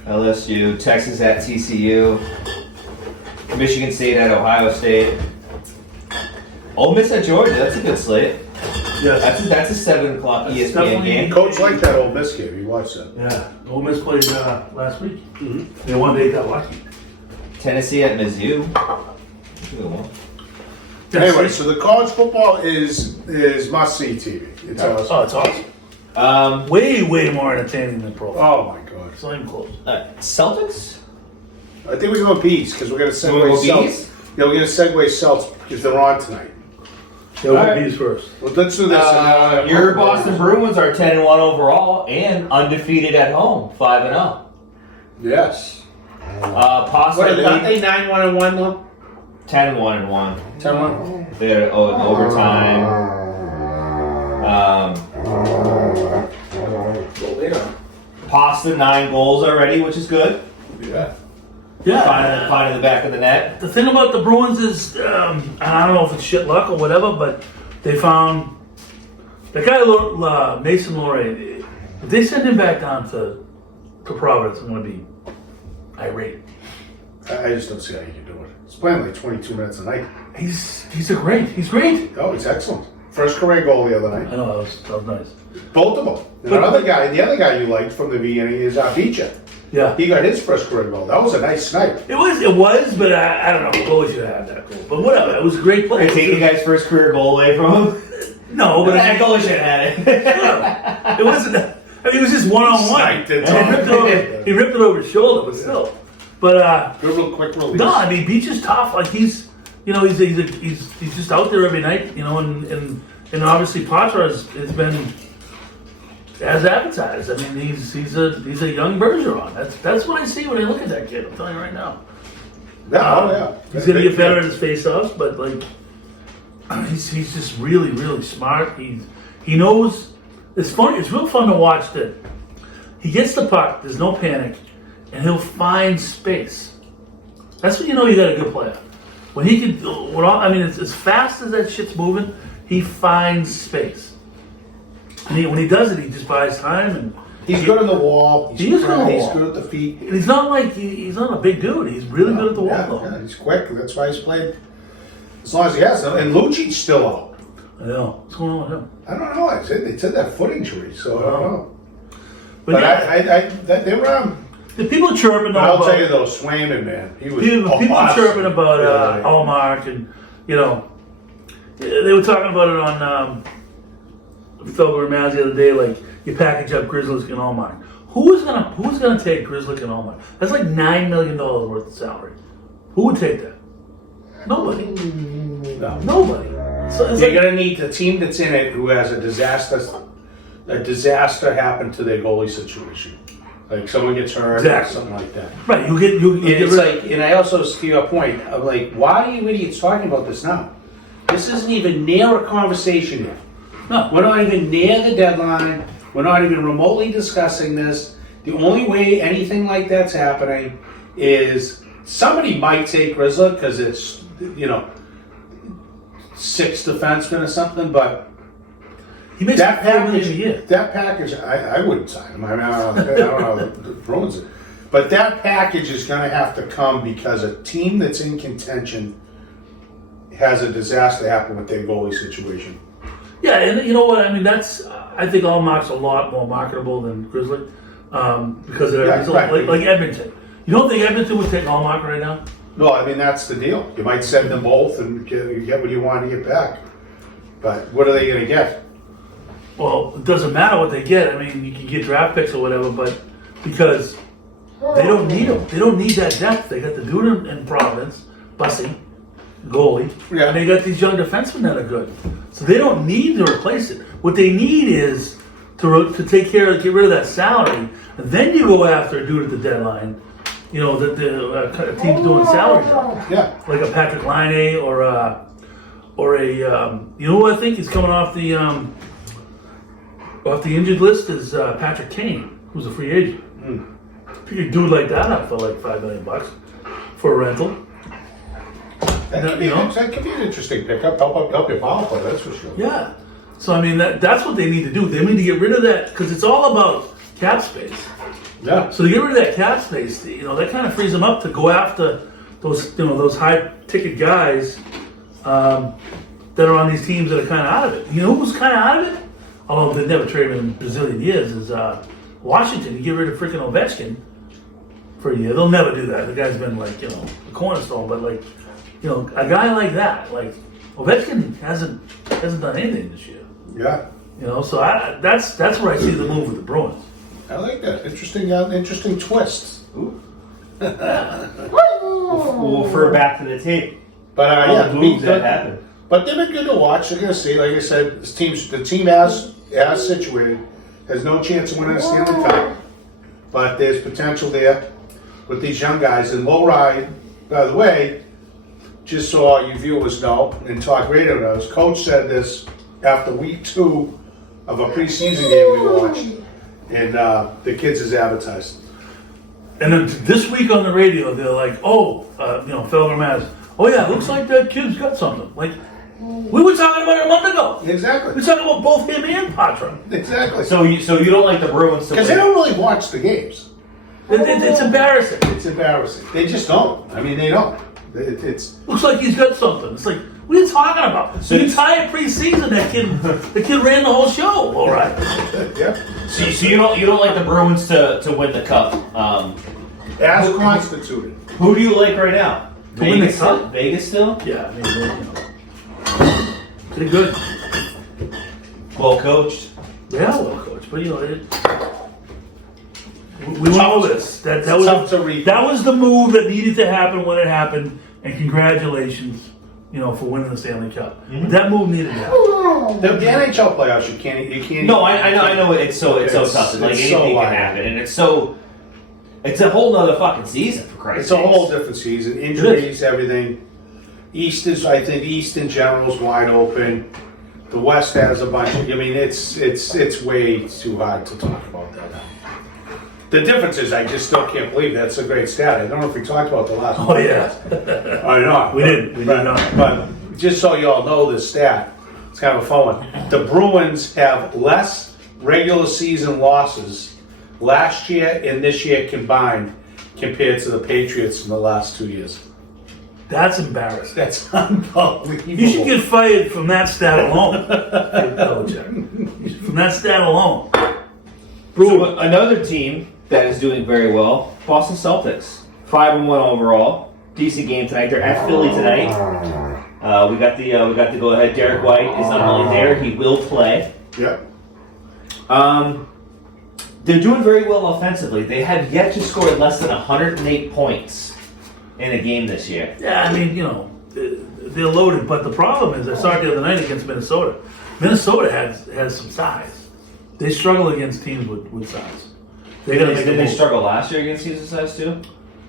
LSU, Texas at TCU, Michigan State at Ohio State. Ole Miss at Georgia, that's a good slate. Yes. That's a 7 o'clock ESPN definitely- game. Coach liked that Ole Miss game. He watched that. Yeah. Ole Miss played last week. They won. They got lucky. Tennessee at Mizzou. Good one. Anyway, so the college football is must see TV. It's Oh, awesome. it's awesome. Way more entertaining than pro. Oh my god. It's not even close. Celtics? I think we're going bees because we're going to We're segue gonna go Celts. bees? Yeah, we're going to segue Celts because they're on tonight. Yeah, we'll Alright. bees first. Well, let's do this. Your Boston Bruins are 10-1 overall and undefeated at home, 5-0. Yes. Possibly Aren't they 9-1-1 though? 10-1-1. 10-1. They're overtime. Pasta 9 goals already, which is good. Yeah. Yeah. Finding the back of the net. The thing about the Bruins is, and I don't know if it's shit luck or whatever, but they found the guy Mason Lorraine. If they send him back down to Providence, I'm going to be irate. I just don't see how you can do it. He's playing like 22 minutes a night. He's great. He's great. Oh, he's excellent. First career goal the other I night. know that was nice. Both of them. And the other guy you liked from the beginning is Avicii. Yeah. He got his first career goal. That was a nice snipe. It was, but I don't know. The goalie should have had that goal. But whatever. It was a great play. They're taking the guy's first career goal away from him. No, but That goalie should have had it. it wasn't. I mean, it was just one-on-one. Sniped it. He ripped it over his shoulder, but still. But Good little quick release. no, I mean, Beach is tough. Like he's just out there every night, and obviously Patra has been as advertised. I mean, he's a young Bergeron. That's what I see when I look at that kid. I'm telling you right now. Yeah. He's gonna get better at his face-offs, but like he's just really smart. He knows. It's funny. It's real fun to watch that. He gets the puck. There's no panic, and he'll find space. That's when you know you got a good player. When he can, it's as fast as that shit's moving, he finds space. And when he does it, he just buys time and. He's good on the wall. He is good on the He's wall. good at the feet. And he's not like he's not a big dude. He's really good at the wall, though. Yeah, he's quick. That's why he's played as long as he has. And Lucci's still out. I know. What's going on with him? I don't know. They said that foot injury, so I don't know. But yeah, they were. the people chirping I'll about tell you though, Swayman, man, he was. people awesome. chirping about Yeah. Allmark, and they were talking about it on Phil Ramaz the other day. Like you package up Grizzlies and Allmark. Who's gonna take Grizzlies and Allmark? That's like $9 million worth of salary. Who would take that? Nobody. No. Nobody. So it's You're like, gonna need the team that's in it who has a disaster happen to their goalie situation. Like someone gets hurt Exactly. or something like that. Right, you get It's rid- like, and I also, to your point, I'm like, why are you idiots talking about this now? This isn't even near a conversation yet. No. We're not even near the deadline. We're not even remotely discussing this. The only way anything like that's happening is somebody might take Grizzly because it's, 6 defensemen or something, but he makes that $4 million a package, year. I wouldn't sign him. I mean, I don't know the Bruins. But that package is going to have to come because a team that's in contention has a disaster happen with their goalie situation. Yeah, and you know what? I mean, I think Allmark's a lot more marketable than Grizzly because of Yeah, right. like Edmonton. You don't think Edmonton would take Allmark right now? No, I mean, that's the deal. You might send them both and you get what you want to get back. But what are they going to get? Well, it doesn't matter what they get. I mean, you can get draft picks or whatever, but because they don't need them. They don't need that depth. They got the dude in Providence, Bussy, goalie, Yeah. and they got these young defensemen that are good. So they don't need to replace it. What they need is to take care of, get rid of that salary, and then you go after a dude at the deadline. That the team's doing salary jobs, Yeah. like a Patrick Laine or a who I think is coming off the injured list is Patrick Kane, who's a free agent. Pick a dude like that up for like $5 million for a rental. That could be an interesting pickup. Help your power play, that's for sure. Yeah. So I mean that's what they need to do. They need to get rid of that because it's all about cap space. Yeah. So to get rid of that cap space, that kind of frees them up to go after those high ticket guys that are on these teams that are kind of out of it. You know who's kind of out of it? Although they've never traded him in a bazillion years is Washington. You get rid of freaking Ovechkin for a year. They'll never do that. The guy's been like a cornerstone, but like a guy like that, like Ovechkin hasn't done anything this year. Yeah. So that's where I see the move with the Bruins. I like that. Interesting twist. We'll refer back to the tape. But All yeah, the moves that happened. But they've been good to watch. They're going to see, like I said, the team as situated has no chance of winning a Stanley Cup. But there's potential there with these young guys. And Lowride, by the way, just so all you viewers know and talk radio knows, Coach said this after week 2 of a preseason game we watched. And the kids is advertised. And then this week on the radio, they're like, Feldman Maz, oh yeah, looks like that kid's got something. Like, we were talking about it a month ago. Exactly. We were talking about both him and Patra. Exactly. So you don't like the Bruins to Because they don't really watch the games. It's embarrassing. It's embarrassing. They just don't. I mean, they don't. It's Looks like he's got something. It's like, what are you talking about? The entire preseason, the kid ran the whole show. All right. yeah. So you don't like the Bruins to win the cup. As constituted. Who do you like right now? To win the cup? Vegas still? Yeah, I mean, pretty good. Well coached. Yeah, well, coach, but we know this. That tough to read. was the move that needed to happen when it happened, and congratulations, for winning the Stanley Cup. But that move needed to happen. The NHL playoffs, you can't. No, I know it's so tough. Like it's anything so can wide. happen, and it's a whole nother fucking season for Christ's It's a sakes. whole different season. Injuries, everything. East in general is wide open. The West has a bunch of. I mean, it's way too hard to talk about that. The difference is, I just still can't believe that's a great stat. I don't know if we talked about the last. Oh yeah, I know. we did not. But just so you all know the stat, it's kind of a fun one. The Bruins have less regular season losses last year and this year combined compared to the Patriots in the last 2 years. That's embarrassing. That's unbelievable. You should get fired from that stat alone. From that stat alone. So another team that is doing very well, Boston Celtics, 5-1 overall. Decent game tonight. They're at Philly tonight. We got the go ahead. Derek White is not only there; he will play. Yep. They're doing very well offensively. They have yet to score less than 108 points in a game this year. Yeah, I mean, they're loaded, but the problem is, I saw it the other night against Minnesota. Minnesota has some size. They struggle against teams with size. They got to make a Did they move. struggle last year against decent size too?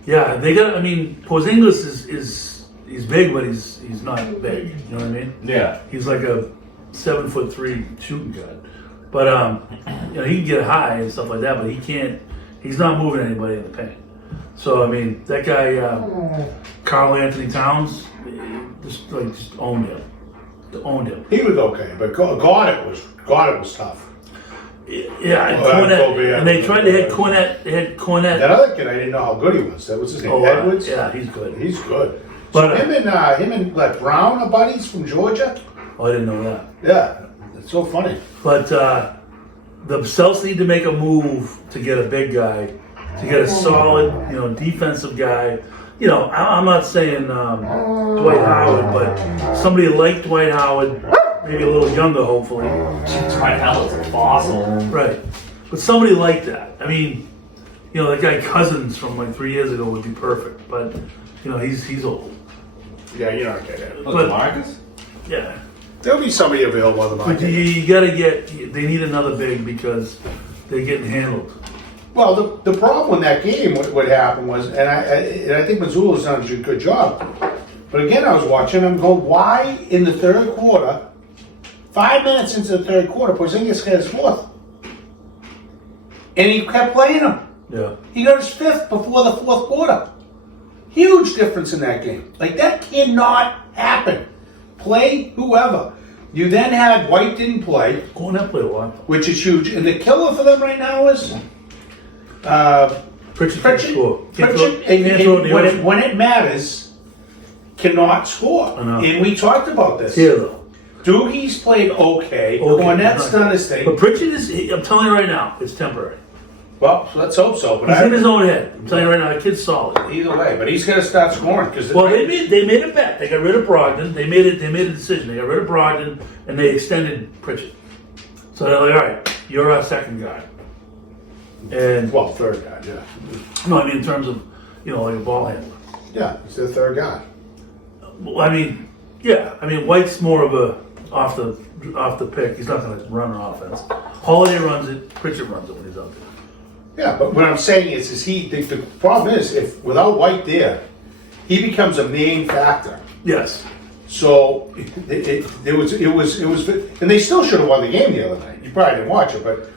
Yeah, they got. I mean, Porzingis is he's big, but he's not big. You know what I mean? Yeah. He's like a 7'3" shooting guard, but you know, he can get high and stuff like that, but he can't. He's not moving anybody in the paint. So I mean, that guy, Karl Anthony Towns, just owned him. Owned him. He was okay, but God, it was tough. Yeah, and Well, Cornette, Kobe, and they tried to hit Cornette. They had Cornette. That other kid, I didn't know how good he was. That was his name, Edwards. Yeah, he's good. He's good. But So him and like Brown are buddies from Georgia. Oh, I didn't know that. Yeah, it's so funny. But the Celtics need to make a move to get a big guy, to get a solid, defensive guy. You know, I'm not saying Dwight Howard, but somebody like Dwight Howard, maybe a little younger, hopefully. Dwight Howard's a fossil. Right. But somebody like that. I mean, that guy Cousins from like 3 years ago would be perfect. But, he's old. Yeah, you're not getting it. But- Marcus? Yeah. There'll be somebody available on the But market. you got to they need another big because they're getting handled. Well, the problem in that game, what happened was, and I think Missoula's done a good job. But again, I was watching. I'm going, why in the third quarter? 5 minutes into the third quarter, Porzingis got his fourth, and he kept playing him. Yeah. He got his fifth before the fourth quarter. Huge difference in that game. Like, that cannot happen. Play whoever. You then had White didn't play, Going that play a lot. which is huge. And the killer for them right now is Pritchard can't score. Can't throw- Pritchard, can't throw the ocean. when it matters, cannot score. I know. And we talked about this. Here, though. Doogie's played okay. Cornette's done his thing. But Pritchard I'm telling you right now, it's temporary. Well, let's hope so. But He's in his own head. I'm telling you right now, the kid's solid. either way, but he's got to start scoring because Well, they made a bet. They got rid of Brogdon. They made a decision. They got rid of Brogdon and they extended Pritchard. So they're like, all right, you're our second guy. And third guy. Yeah, no, I mean in terms of like a ball handler. yeah, he's the third guy. Well, I mean, yeah. I mean, White's more of a off the pick. He's not going to run an offense. Holiday runs it. Pritchard runs it when he's out there. Yeah, but what I'm saying is the problem is if without White there, he becomes a main factor. Yes. So it was, and they still should have won the game the other night. You probably didn't watch it, but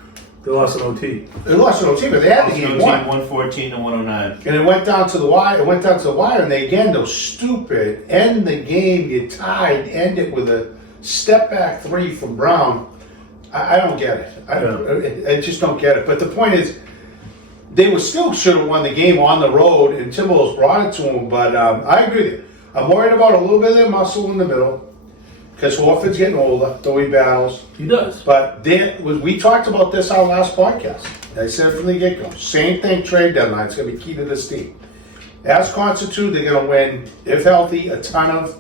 They lost an OT. they lost an OT, but they had the game won. 114 to 109. And it went down to the wire. It went down to the wire, and they again those stupid end the game. You tied, end it with a step back three from Brown. I don't get it. I just don't get it. But the point is, they were still should have won the game on the road, and Timberwolves brought it to them. But I agree with you. I'm worried about a little bit of their muscle in the middle because Horford's getting older, though he battles. He does. But we talked about this our last podcast. I said from the get-go, same thing, trade deadline. It's going to be key to this team. As constituted, they're going to win, if healthy, a ton of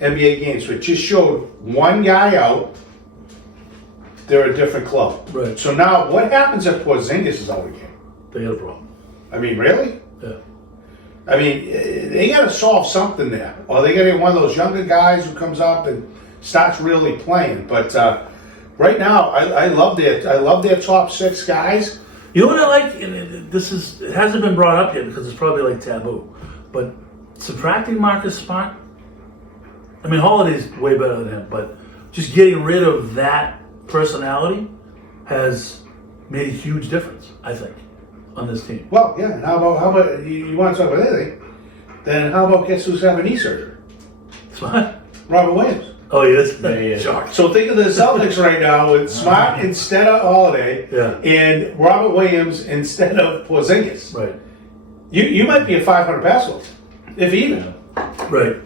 NBA games. So it just showed one guy out, they're a different club. Right. So now, what happens if Porzingis is out again? They got a problem. I mean, really? Yeah. I mean, they got to solve something there. Or they got to get one of those younger guys who comes up and starts really playing. But right now, I love their top six guys. You know what I like? And it hasn't been brought up yet because it's probably like taboo. But subtracting Marcus Smart, I mean, Holiday's way better than him, but just getting rid of that personality has made a huge difference, I think, on this team. Well, yeah. And how about you want to talk about anything? Then how about guess who's having knee surgery? Smart? Robert Williams. Oh, he is? Yeah, he is. Shocked. So think of the Celtics right now with Smart instead of Holiday, and Robert Williams instead of Porzingis. Right. You might be a 500 pass if even. Right.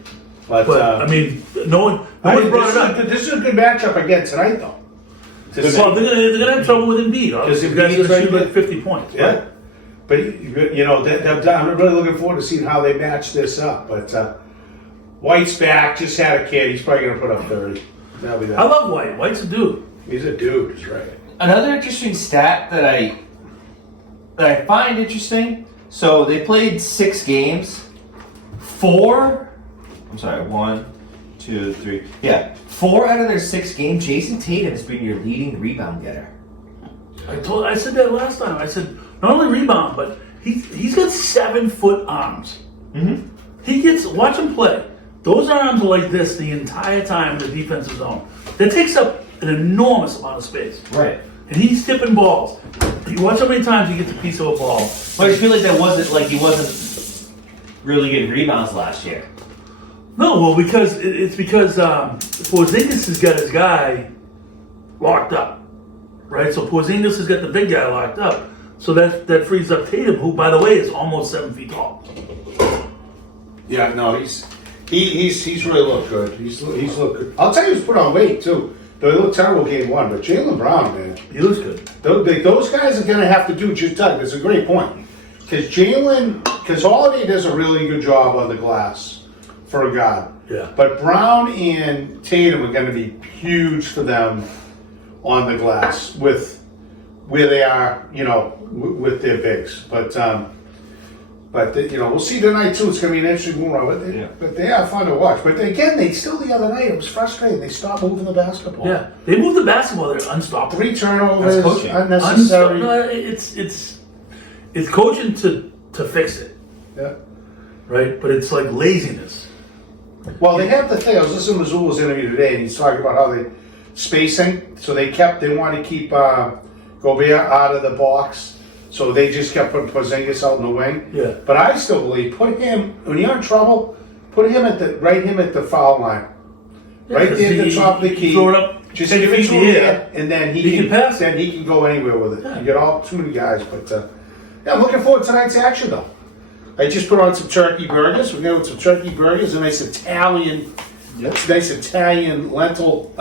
But I mean, no one brought it up. This is a good matchup again tonight, though. Well, they're gonna have trouble with Embiid. Because Because guys Embiid's gonna right shoot like there. 50 points. Yeah. Right? But I'm really looking forward to seeing how they match this up. But White's back, just had a kid. He's probably going to put up 30. That'll be that. I love White. White's a dude. He's a dude. He's right. Another interesting stat that I find interesting. So they played 6 games. 4 out of their 6 games, Jason Tatum has been your leading rebound getter. I said that last time. I said not only rebound, but he's got 7-foot arms. Mm-hmm. Watch him play. Those arms are like this the entire time in the defensive zone. That takes up an enormous amount of space. Right. And he's tipping balls. You watch how many times he gets a piece of a ball. But I feel like he wasn't really getting rebounds last year. No, well, because Porzingis has got his guy locked up, right? So Porzingis has got the big guy locked up. So that frees up Tatum, who, by the way, is almost 7 feet tall. Yeah, no, he's really looked good. He's looked good. I'll tell you, he's put on weight too. They looked terrible game one, but Jaylen Brown, man, He looks good. those guys are gonna have to do just that. That's a great point because Holiday does a really good job on the glass for a guard. Yeah. But Brown and Tatum are going to be huge for them on the glass with where they are, with their bigs. But we'll see tonight too. It's going to be an interesting one. But they are fun to watch. But again, the other night, it was frustrating. They stopped moving the basketball. Yeah, they move the basketball. They're unstoppable. 3 turnovers, That's coaching. unnecessary. No, it's coaching to fix it, Yeah. right? But it's like laziness. Well, they have the thing. I was listening to Mazzulla's interview today, and he's talking about how they spacing. So they want to keep Gobert out of the box. So they just kept putting Porzingis out in the wing. Yeah. But I still believe when you're in trouble, put him at the foul line, Yeah, right 'cause there at the top of the you key. throw it up, Just 10 give it feet to in him the air. there, and then He can pass it. Then he can go anywhere with it. Yeah. You get all too many guys, but I'm looking forward to tonight's action though. I just put on some turkey burgers. We're going with some turkey burgers, a nice Italian lentil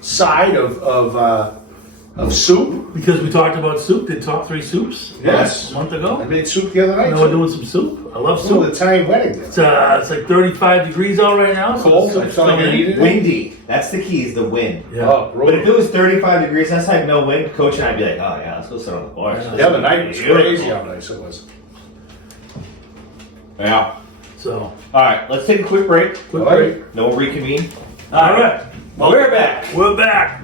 side of soup. Because we talked about soup, the top 3 soups Yes. a month I ago. made soup the other night. Now we're doing some soup. I love A little soup. Italian wedding. It's like 35 degrees out right now. So Cold. soup's So I'm coming gonna in. eat it. Windy. That's the key, is the wind. Yeah. Oh, But if it was 35 degrees outside, no wind, Coach and I'd be like, oh yeah, let's go sit on the porch. The other night was crazy how nice it was. Yeah. So, All right, let's take a quick break. quick All break. right. No reconvene. All right. We're back. We're back.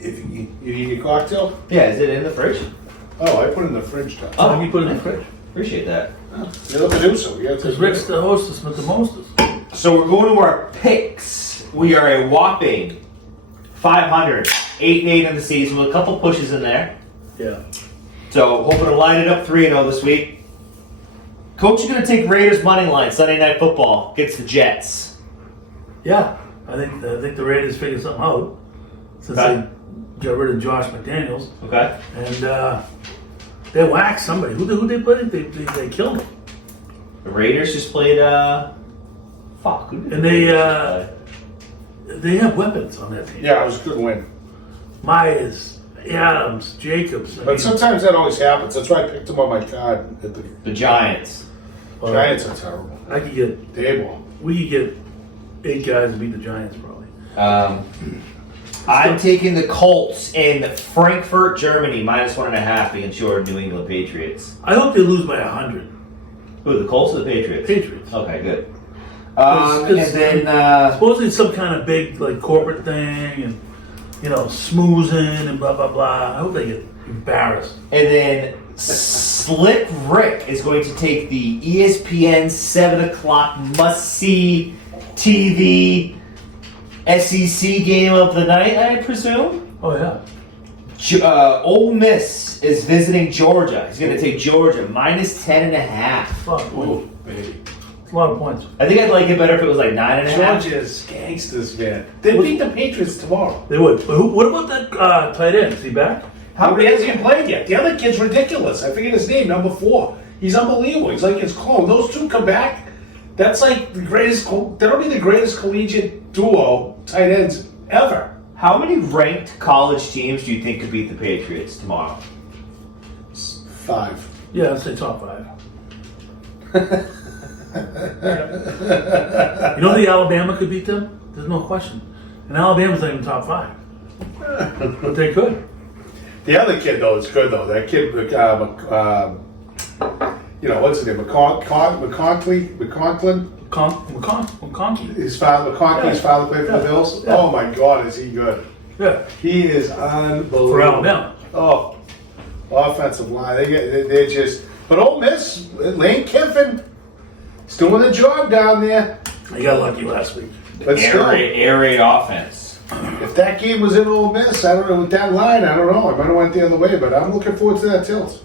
If you need your cocktail? Yeah, is it in the fridge? Oh, I put it in the fridge top. Oh, you put it in the fridge. Appreciate that. You're the producer. We gotta Because take Rick's the hostess with the mostest. So we're going to our picks. We are a whopping 500, 8-8 in the season with a couple pushes in there. Yeah. So hoping to line it up 3-0 this week. Coach is going to take Raiders money line Sunday Night Football against the Jets. Yeah. I think the Raiders figured something out since Okay. they got rid of Josh McDaniels. Okay. And they whacked somebody. Who they play? They killed him. The Raiders just played. Fuck. Who did And the they, Raiders just They have weapons on that team. Yeah, it was a good win. Myers, Adams, Jacobs. But sometimes that always happens. That's why I picked them on my card. At the play? The Giants. Giants are terrible. I could get. We could get 8 guys to beat the Giants probably. I'm taking the Colts in Frankfurt, Germany, -1.5 against your New England Patriots. I hope they lose by 100. Who, the Colts or the Patriots? Patriots. Okay, good. 'Cause- And then Supposedly it's some kind of big like corporate thing and smoozing and blah blah blah. I hope they get embarrassed. Slick Rick is going to take the ESPN 7 o'clock must-see TV SEC game of the night, I presume. Oh yeah. Ole Miss is visiting Georgia. He's going to take Georgia -10.5. Fuck. Oh, baby. It's a lot of points. I think I'd like it better if it was like 9.5. Georgia's gangsters, man. They beat the Patriots tomorrow. They would. But what about that tight end? Is he back? How many hasn't even played yet? The other kid's ridiculous. I forget his name, number 4. He's unbelievable. He's like his clone. Those two come back. That's like the greatest. That'll be the greatest collegiate duo tight ends ever. How many ranked college teams do you think could beat the Patriots tomorrow? 5. Yeah, I'd say top 5. The Alabama could beat them? There's no question. And Alabama's not even top 5. But they could. The other kid though is good though. That kid, what's his name? McConklin. McConkey. His father, McConkey's father played for the Bills. Yeah. Oh my God, is he good? Yeah. He is unbelievable. For Alabama. Oh, Offensive line. They're just. But Ole Miss, Lane Kiffin, is doing the job down there. I got lucky last week. But still, Air raid offense. if that game was in Ole Miss, I don't know, with that line, I don't know. I might have went the other way, but I'm looking forward to that tilt.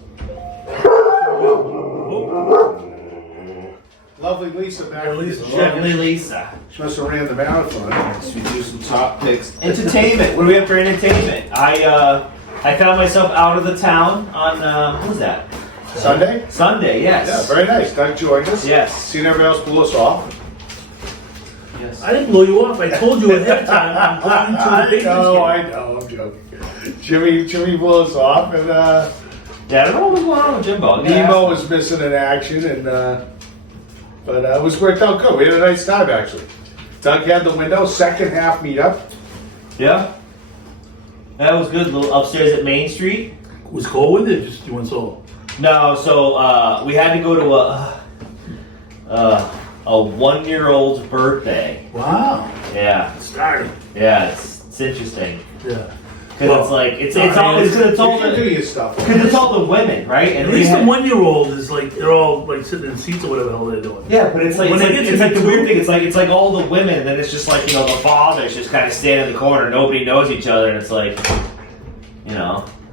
Lovely Lisa back. Lovely Lisa. She must have ran the marathon. So we do some top picks. Entertainment. What do we have for entertainment? I found myself out of the town on what was that? Sunday? Sunday, yes. Yeah, very nice. Doug joined us. Yes. Seen everybody else blew us off. Yes. I didn't blow you off. I told you ahead of time I'm going to the Patriots I game. know, I'm joking. Jimmy blew us off, and Yeah, I don't know what's going on with Jimbo. Nemo was missing in action, and but it was worked out good. We had a nice time actually. Doug had the window, second half meetup. Yeah. That was good. Little upstairs at Main Street. Was Cole with it? Just you went solo. No, so we had to go to a 1-year-old's birthday. Wow. Yeah, Started. yeah, it's interesting Yeah. because it's like it's all You can do the your stuff. because it's all the women, right? And At we least the had- 1-year-old is like they're all like sitting in seats or whatever the hell they're doing. Yeah, but it's like When it's they like, get it's to like the be weird two- thing. It's like all the women, and then it's just like the fathers just kind of standing in the corner. Nobody knows each other, and it's like,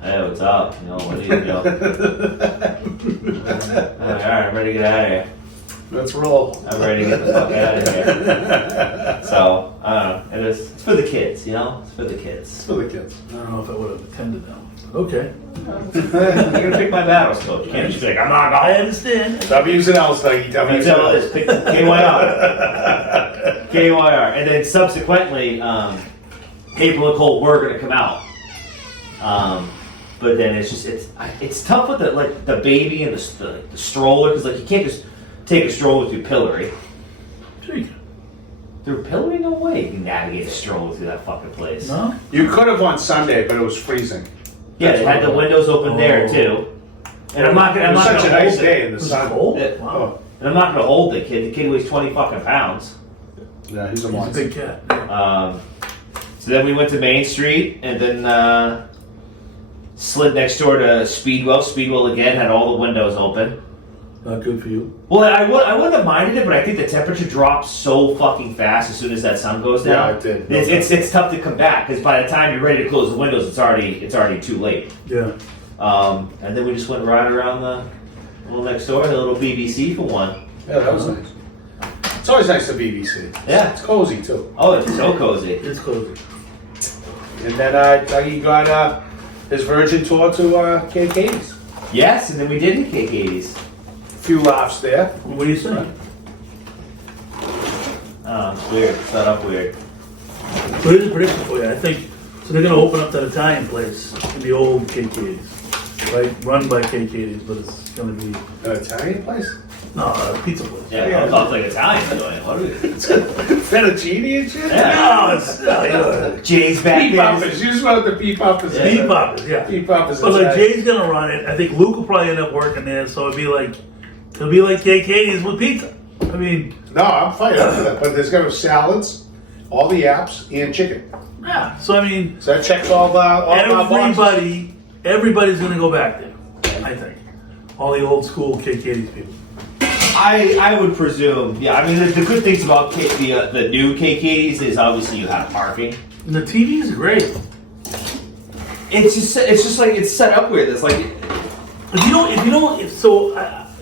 hey, what's up? What do you do? All right, I'm ready to get out of here. Let's roll. I'm ready to get the fuck out of here. So, it's for the kids, It's for the kids. For the kids. I don't know if I would have attended that one. But okay. You're gonna pick my battles, coach. You can't just be like, I'm not I going. understand. W's and L's, Dougie. W's and Until this, L's. pick KYR. KYR. And then subsequently, April and Cole were gonna come out. But then it's tough with the baby and the stroller, because you can't just take a stroller through Pillory. Sure you can. Through Pillory? No way you can navigate a stroller through that fucking place. No? You could have on Sunday, but it was freezing. Yeah, they had the windows open there too. And I'm not gonna. It I'm was not such a gonna nice hold day it. in the Was it sun. cold? Yeah. Wow. Oh, And I'm not gonna hold the kid. The kid weighs 20 fucking pounds. yeah, he's a He's a monster. big cat. So then we went to Main Street and then slid next door to Speedwell. Speedwell again had all the windows open. Not good for you. Well, I wouldn't have minded it, but I think the temperature drops so fucking fast as soon as that sun goes down. Yeah, it did. It's tough to come back because by the time you're ready to close the windows, it's already too late. Yeah. And then we just went right around the little next door, the little BBC for one. Yeah, that was nice. It's always nice to BBC. Yeah. It's cozy too. Oh, it's so cozy. It's cozy. And then Dougie got his Virgin tour to KK's. Yes, and then we did the Cake 80s. Few laughs there. What do you think? It's weird. It's set up weird. So here's a prediction for you. I think so. They're going to open up that Italian place in the old KK's, right? Run by KK's, but it's going to be An Italian place? no a pizza place. Yeah, Yeah. I thought like Italian doing it. What are we? Fettuccine and shit? Yeah. No, it's no, Jay's back Peep there. uppers. You just want the peep uppers. Yeah. Beef poppers, yeah. Peep uppers. But like Italian. Jay's gonna run it. I think Luke will probably end up working there, so it'll be like KK's with pizza. I mean, No, I'm fine for that. But there's going to be salads, all the apps, and chicken. yeah. So I mean, So that checks all our boxes. everybody's gonna go back there. I think all the old school KK's people. I would presume. Yeah, I mean the good things about the new KKs is obviously you have parking. And the TV's great. It's just like it's set up weird. It's like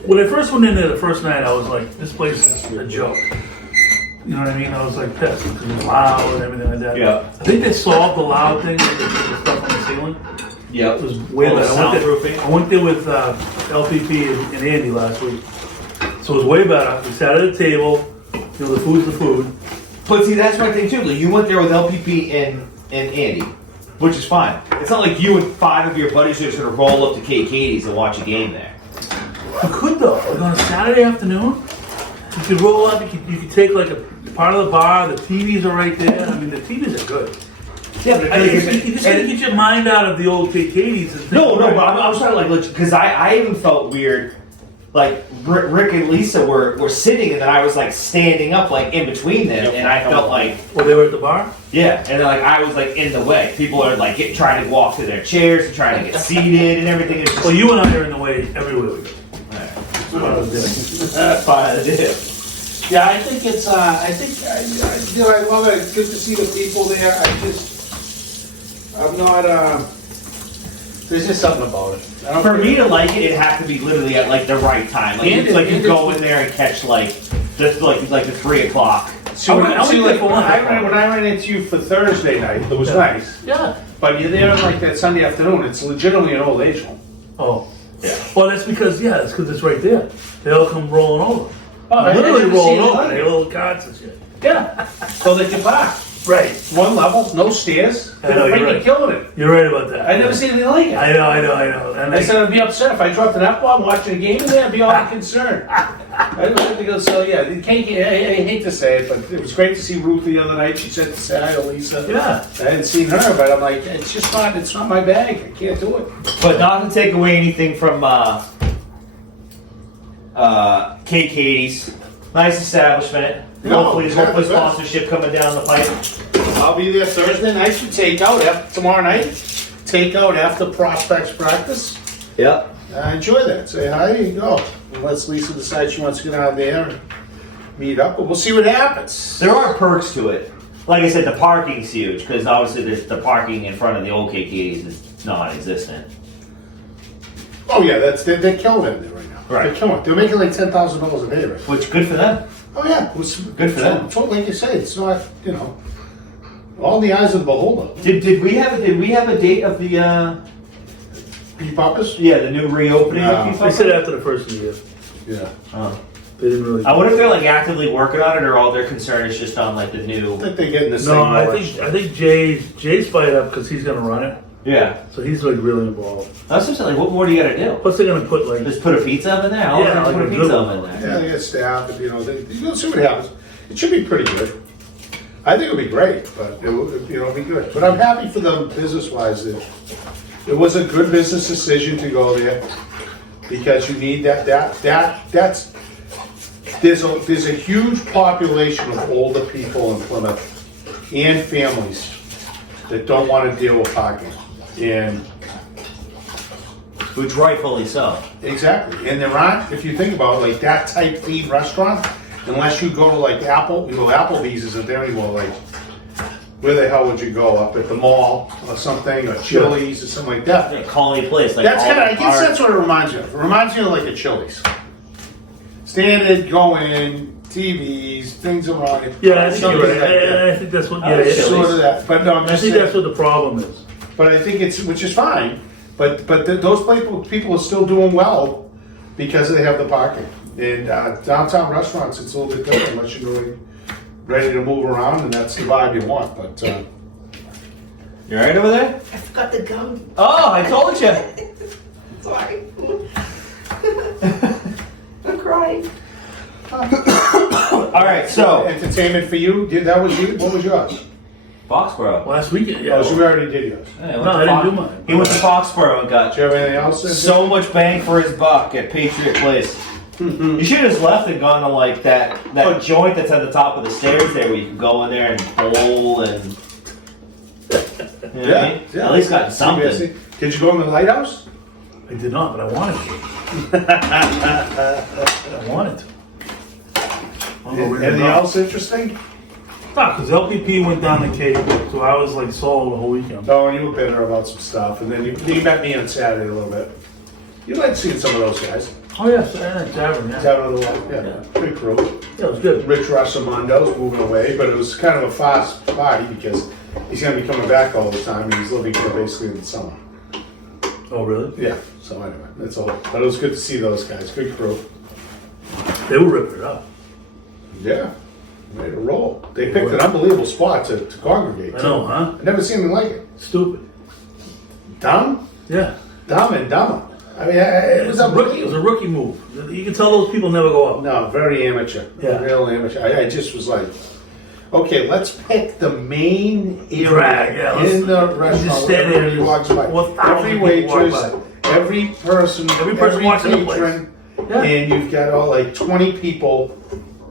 When I first went in there the first night, I was like, this place is a joke. You know what I mean? I was like pissed because it's loud and everything like that. Yeah. I think they solved the loud thing with the stuff on the ceiling. yeah, It was way Oh, better. soundproofing. I went there with LPP and Andy last week. So it was way better. We sat at a table. The food's the food. But see, that's my thing too. Like, you went there with LPP and Andy, which is fine. It's not like you and 5 of your buddies are just gonna roll up to KK's and watch a game there. You could though. Like on a Saturday afternoon, you could roll up. You could take like a part of the bar. The TVs are right there. I mean, the TVs are good. Yeah, but You just gotta get your mind out of the old KK's. And think, No, right, but I'm trying to like, because I even felt weird. like Rick and Lisa were sitting, and then I was like standing up, like in between them, and I felt like, Well, they were at the bar? yeah, and then like I was like in the way. People are like trying to walk to their chairs and trying to get seated and everything. It's just, Well, you and I are in the way everywhere we go. that's part of the deal. Yeah, I think it's, I love it. It's good to see the people there. I'm not, there's just something about it. I don't For care. me to like it, it'd have to be literally at like the right time. Like it's like you go in there and catch like just like the 3 o'clock. So when I ran into you for Thursday night, it was nice. Yeah. But you're there like that Sunday afternoon, it's legitimately an old age home. Oh. Yeah. Well, that's because it's right there. They all come rolling over. Oh, Literally I didn't rolling see it over. like They it. have little carts and shit. Yeah, so they can park. Right. One level, no stairs. I know, They're you're freaking right. killing it. You're right about that. I never seen anything like it. I know. And I said I'd be upset if I dropped an F-bomb watching a game in there. I'd be all concerned. I don't have to go. So yeah, I hate to say it, but it was great to see Ruth the other night. She said to say hi to Lisa. Yeah. I hadn't seen her, but I'm like, it's not my bag. I can't do it. But not to take away anything from Kate Katie's. Nice establishment. No, hopefully exactly. sponsorship coming down the pipe. I'll be there Thursday night for takeout. Tomorrow night, takeout after prospects practice. Yep. Enjoy that. Say hi and go. Unless Lisa decides she wants to get out there and meet up, but we'll see what happens. There are perks to it. Like I said, the parking's huge because obviously the parking in front of the old Kate Katie's is non-existent. Oh yeah, they're killing it there right now. Right. They're killing it. They're making like $10,000 a day, right? Which good for them. Oh yeah, it was Good for them. Like you say, it's not all the eyes of the beholder. Did we have a date of the Pea poppers? the new reopening No. of Pea They Papa? said after the first of the year. Yeah. Oh. They didn't really. I wonder if they're like actively working on it, or all their concern is just on like the I new. think they're getting the same. No, I rush. think Jay's fired up because he's gonna run it, Yeah, so he's like really involved. that's just like, what more do you got to do? Plus, they're gonna put like Just put a pizza oven there. How Yeah, often like put a a pizza good oven one. there? Yeah, they get staff, and you'll see what happens. It should be pretty good. I think it'll be great, but it'll be good. But I'm happy for them business-wise. It was a good business decision to go there because you need that's there's a huge population of older people in Plymouth and families that don't want to deal with parking. And Which rightfully so. exactly. And there aren't, if you think about it, like that type themed restaurant, unless you go to like Applebee's isn't there anymore. Like, where the hell would you go? Up at the mall or something, or Chili's or something like that. Yeah, calling a place like That's all kind of, I the guess bar- that's what it reminds me of. It reminds me of like a Chili's. Standard, go in, TVs, things around it. yeah. I think you're Something right. like that. I think that's what. Oh, Yeah, Chili's. it's, Sort of that. But no, I'm I just think saying. that's what the problem is. But I think it's, which is fine, but those people are still doing well because they have the parking. And downtown restaurants, it's a little bit different unless you're really ready to move around, and that's the vibe you want. But You all right over there? I forgot the gum. Oh, I told you. Sorry. I'm crying. All right, so entertainment for you, that was you. What was yours? Foxborough. Last weekend, yeah. Oh, so we already did yours. Yeah, No, I didn't do mine. He went to Foxborough and got Do you have anything else? so much bang for his buck at Patriot Place. You should have just left and gone to like that joint that's at the top of the stairs there, where you can go in there and bowl and. You know what I mean? At least got something. Did you go in the lighthouse? I did not, but I wanted to. I wanted to. Anything else interesting? No, because LPP went down the Cape, so I was like solo the whole weekend. No, you were bitter about some stuff, and then you met me on Saturday a little bit. You like seeing some of those guys. Oh yeah, Saturday Tavern, yeah. Tavern of the Light, yeah, big crew. Yeah, it was good. Rich Rossamondo's moving away, but it was kind of a fast party because he's going to be coming back all the time, and he's living here basically in the summer. Oh really? Yeah, so anyway, that's all. But it was good to see those guys, good crew. They were ripping it up. Yeah, made a roll. They picked an unbelievable spot to congregate. I know, huh? I've never seen anything like it. Stupid. Dumb? Yeah. Dumb and dumber. I mean, it was a rookie. It was a rookie move. You can tell those people never go up. No, very amateur. Yeah. Real amateur. I just was like, okay, let's pick the main area Drag, yeah, in the let's restaurant. just stand Everybody there. walks by. 1,000 Every people walk waitress, every person Every person walks in the place. patron, Yeah. and you've got all like 20 people.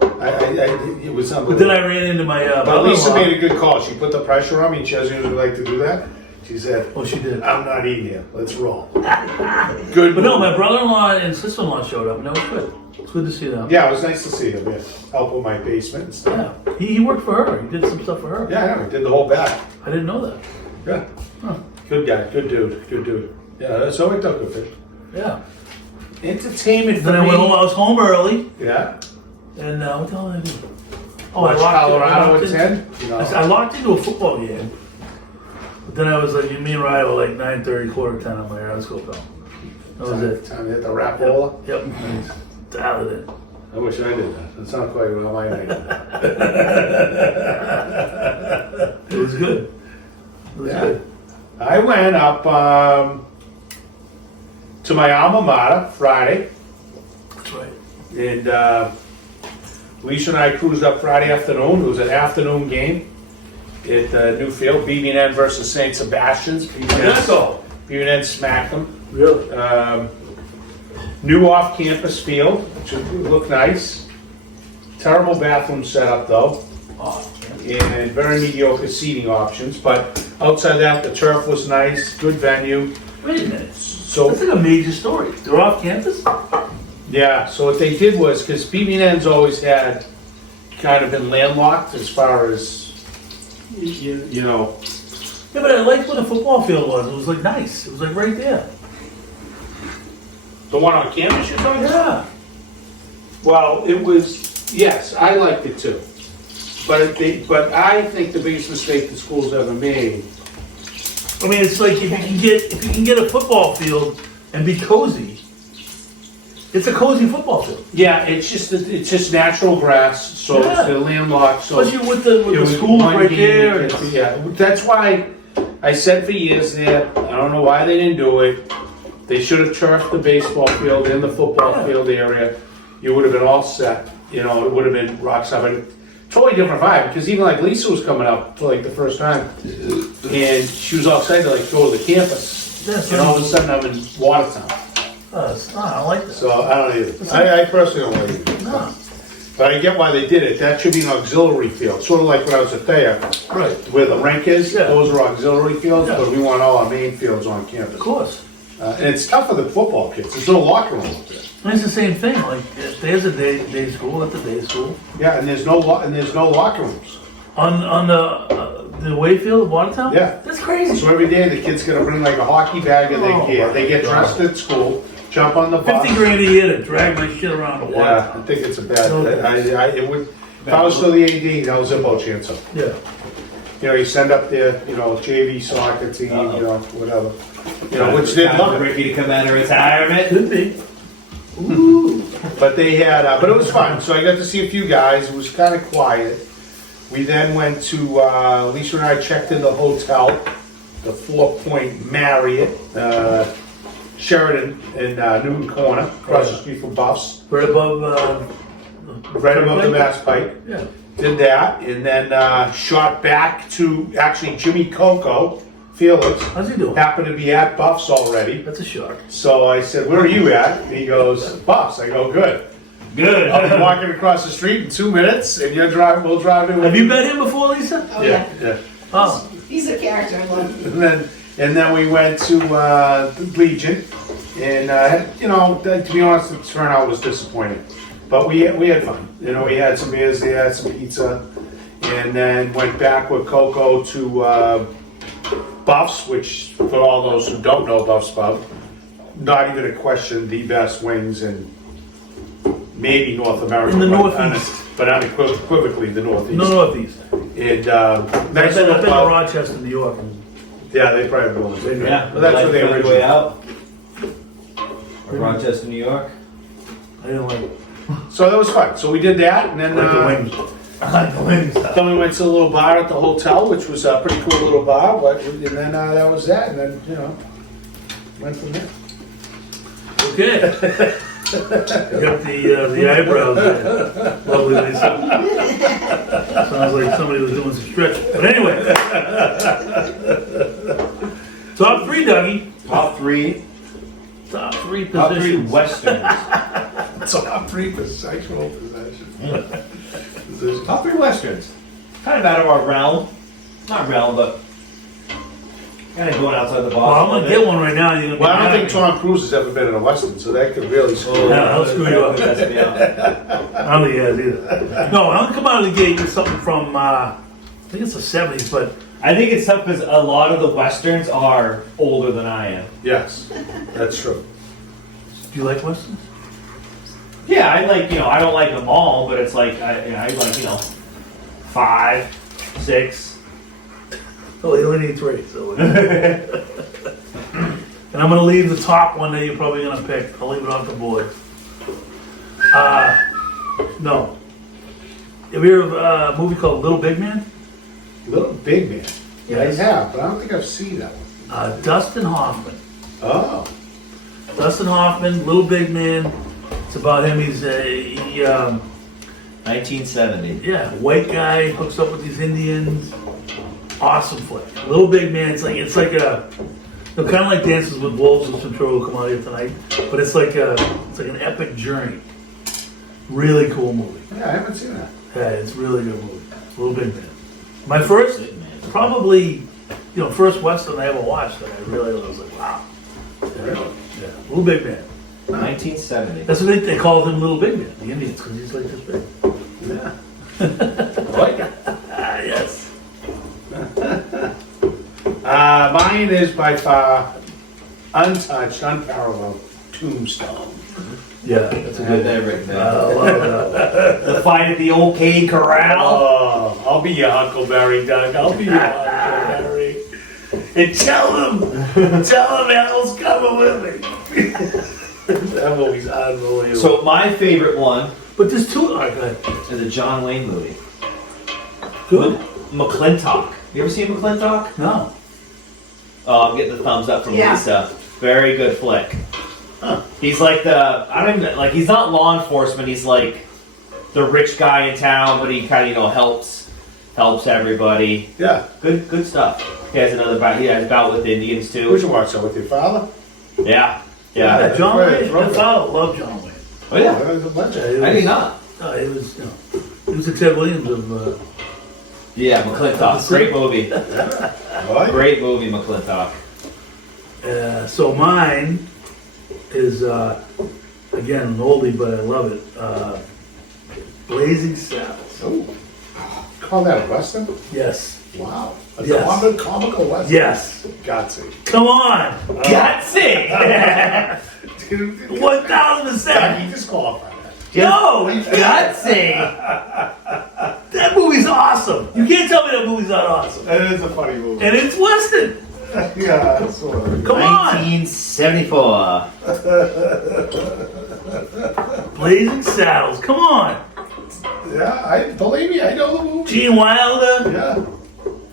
It was But unbelievable. then I ran into my But Lisa brother-in-law. made a good call. She put the pressure on me, and she doesn't usually like to do that. She said, Oh, she did. I'm not eating here. Let's roll. Good. But no, move. my brother-in-law and sister-in-law showed up, and that was good. It's good to see them. Yeah, it was nice to see him. Yeah. Help with my basement and stuff. Yeah. He worked for her. He did some stuff for her. Yeah, I know. He did the whole back. I didn't know that. Yeah. Huh. Good guy. Good dude. Good dude. Yeah, so it took with it. Yeah. Entertainment for Then I me. went home. I was home early, Yeah. and what the hell did I do? Oh, Watch I locked Colorado at in- 10. You know. I locked into a football game. But then I was like, me and Ryan were like 9:30, quarter 10. I'm like, all right, let's go, pal. That was it. Time to hit the rap roller. Yep. Dialed it in. I wish I did that. That's not quite well my night. It was good. It was Yeah. good. I went up to my alma mater Friday, That's right. and Lisa and I cruised up Friday afternoon. It was an afternoon game at Newfield, BB&N versus St. Sebastian's. BB&N smacked them. Really? New off-campus field, which looked nice. Terrible bathroom setup though, Oh, and very mediocre seating options. But outside that, the turf was nice, good venue. wait a minute. So That's like a major story. They're off campus? yeah, so what they did was, because BB&N's always had kind of been landlocked as far as you know. Yeah, but I liked where the football field was. It was like nice. It was like right there. The one on campus you're talking about? Yeah. Well, it was, yes, I liked it too. But I think the biggest mistake the school's ever made. I mean, it's like if you can get a football field and be cozy, it's a cozy football field. Yeah, it's just natural grass, so Yeah. they're landlocked. So Especially with the it was schools one right game there. against- Yeah, that's why I said for years there. I don't know why they didn't do it. They should have turfed the baseball field in the football Yeah. field area. You would have been all set. You know, it would have been rock solid. Totally different vibe, because even like Lisa was coming up for like the first time, and she was all excited to like go to the campus. Yes, And all of a sudden I'm in Watertown. I like that. So I don't either. I personally don't like it. No. But I get why they did it. That should be an auxiliary field, sort of like when I was at Thayer, Right. where the rink is. Yeah. Those are auxiliary fields, Yeah. but we want all our main fields on campus. Of course. And it's tough for the football kids. There's no locker room up there. And it's the same thing. Like if there's a day school at the day school Yeah, and there's no locker rooms. on the away field of Watertown. Yeah. That's crazy. So every day the kids gotta bring like a hockey bag of their Oh, gear. my They get God. dressed at school, jump on the bus. 50 grand a year to drag my shit around the Yeah, I Watertown. think it's a bad. No. It would. If I was still the AD, that was Zimbo chance up. Yeah. You know, you send up their, JV soccer team, whatever. You know, which they'd Time love for it. Ricky to come out of retirement. Could be. Ooh. But they had, but it was fun. So I got to see a few guys. It was kind of quiet. We then went to, Lisa and I checked in the hotel, the 4-Point Marriott, Sheridan in Newton Corner, across the street from Buffs, Right above. right above the Mass Pike. Yeah. Did that, and then shot back to actually Jimmy Coco, Felix, How's he doing? happened to be at Buffs already. That's a shock. So I said, "Where are you at?" And he goes, "Buffs." I go, "Good." Good. I'll be walking across the street in 2 minutes, and we'll drive in. With Have you met him before, Lisa? Oh, Yeah, yeah. yeah. Oh. He's a character. I love him. And then we went to Legion, and to be honest, the turnout was disappointing, but we had fun. You know, we had some beers there, had some pizza, and then went back with Coco to Buffs, which for all those who don't know Buffs Pub, not even a question, the best wings in maybe North America. In the but Northeast. But unequivocally the Northeast. No, Northeast. And I've nice been little to pub. Rochester, New York. And Yeah, they probably will. Yeah, Well, that's like what they on the way originally. out. Rochester, New York. I didn't like it. So that was fun. So we did that, and then I like the wings. I like the wings. then we went to a little bar at the hotel, which was a pretty cool little bar. But and then that was that, and then went from there. Okay. You got the eyebrows there. Lovely, Lisa. Sounds like somebody was doing some stretching. But anyway. Top 3, Dougie. Top three Top 3 Top three positions. westerns. So top three for sexual possession. Top three westerns. Kind of out of our realm. Not realm, but kind of going outside the box. Well, I'm gonna get one right now. You're gonna Well, I be don't mad think at me. Tom Cruise has ever been in a Western, so that could really screw you Yeah, up. I'll screw you up. That's me out. I don't think he has either. No, I'm gonna come out of the gate with something from I think it's the 70s, but I think it's tough because a lot of the westerns are older than I am. Yes, that's true. do you like westerns? Yeah, I like, I don't like them all, but it's like, I like, 5, 6. Oh, you only need 3. So. And I'm gonna leave the top one that you're probably gonna pick. I'll leave it off the board. No. Have you heard of a movie called Little Big Man? Little Big Man. Yeah, Yes. I have, but I don't think I've seen that one. Dustin Hoffman. Oh. Dustin Hoffman, Little Big Man. It's about him. He's a 1970. white guy hooks up with these Indians. Awesome flick. Little Big Man. It's like a kind of like Dances with Wolves, which I'm sure will come out here tonight. But it's like an epic journey. Really cool movie. Yeah, I haven't seen that. Yeah, it's a really good movie. Little Big Man. My first, probably, first Western I ever watched that I really was like, wow. Really? Yeah, Little Big Man. 1970. That's what they called him, Little Big Man, the Indians, because he's like this big. Yeah. I like it. Yes. Mine is by far untouched, unparalleled Tombstone. Yeah, that's a I have good that one. written I down. love that. The fight at the OK Corral. Oh, I'll be your Huckleberry, Doug. I'll be your Huckleberry. And tell him Al's coming with me. That movie's unbelievable. So my favorite one But there's two. All right, go ahead. is a John Wayne movie. Good? McClintock. You ever seen McClintock? No. Oh, I'm getting the thumbs up from Yeah. Lisa. Very good flick. Huh. He's like he's not law enforcement. He's like the rich guy in town, but he kind of helps everybody. Yeah. Good stuff. He has another bout. He has a bout with Indians Would too. you watch that with your father? Yeah. Yeah, John Right, Wayne. right. That's how I love John Wayne. Oh yeah. There's a bunch of It I was- did not. No, it was, he was the Ted Williams of. Yeah, McClintock. Great movie. What? Great movie, McClintock. So mine is again an oldie, but I love it. Blazing Saddles. Oh. Call that a Western? Yes. Wow. That's Yes. a comical Western. Yes. Gutsy. Come on. Gutsy. 1000%. He disqualified that. Yo, Gutsy. that movie's awesome. You can't tell me that movie's not awesome. That is a funny movie. And it's Western. Yeah, that's sort of. Come on. 1974. Blazing Saddles. Come on. Yeah, believe me, I know the movie. Gene Wilder. Yeah.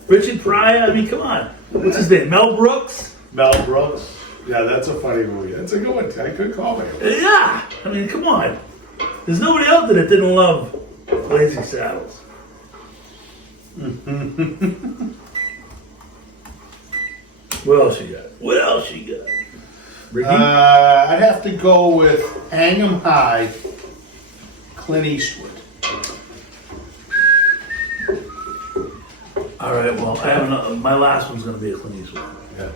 Richard Pryor. I mean, come on. What's his name? Mel Brooks. Mel Brooks. Yeah, that's a funny movie. That's a good one. I could call it. Yeah. I mean, come on. There's nobody out there that didn't love Blazing Saddles. What else you got? What else you got? Ricky? I'd have to go with Hang 'em High, Clint Eastwood. All right. Well, I have another, my last one's going to be a Clint Eastwood. Yeah.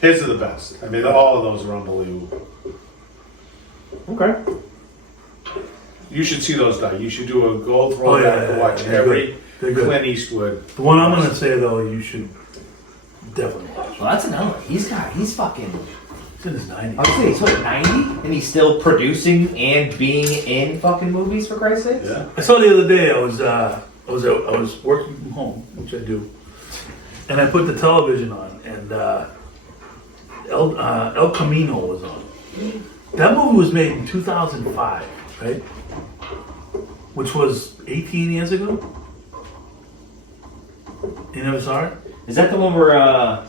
His are the best. I mean, all of those are unbelievable. Okay. You should see those, Doug. You should do a go Oh, yeah, throwback yeah, to watch yeah, every they're good. Clint Eastwood. The one I'm going to say though, you should definitely watch. Well, that's another one. He's fucking. It's in his 90s. I would say he's what, 90? And he's still producing and being in fucking movies, for Christ's sake? Yeah. I saw the other day. I was working from home, which I do, and I put the television on, and El Camino was on. That movie was made in 2005, right? Which was 18 years ago. You never saw it? Is that the one where it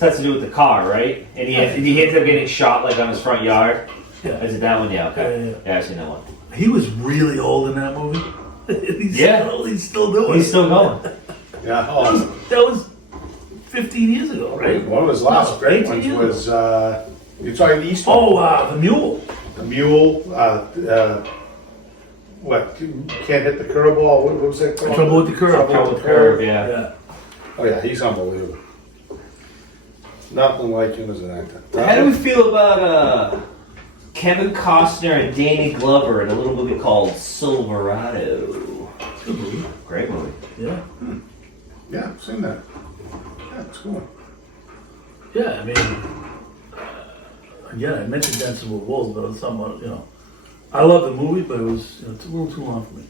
has to do with the car, right? And he ended up getting shot like on his front yard. Yeah. Is it that one? Yeah. Okay. Yeah. Yeah, I've seen that one. He was really old in that movie. He's still doing it. He's still going. Yeah. Oh, That was 15 years ago, right? one of his last No, great 18 ones years was, you're talking Eastwood? Oh, The Mule. The Mule. What? Can't hit the curveball. What was that called? Trouble with the curve. Trouble with the curve, yeah. Yeah. Oh yeah, he's unbelievable. Nothing like him as an actor. How do we feel about Kevin Costner and Danny Glover in a little movie called Silverado? Good movie. Great movie. Yeah. Yeah, I've seen that. Yeah, it's cool. Yeah, I mean, again, I mentioned Dancing with Wolves, but it's somewhat, I love the movie, but it was it's a little too long for me.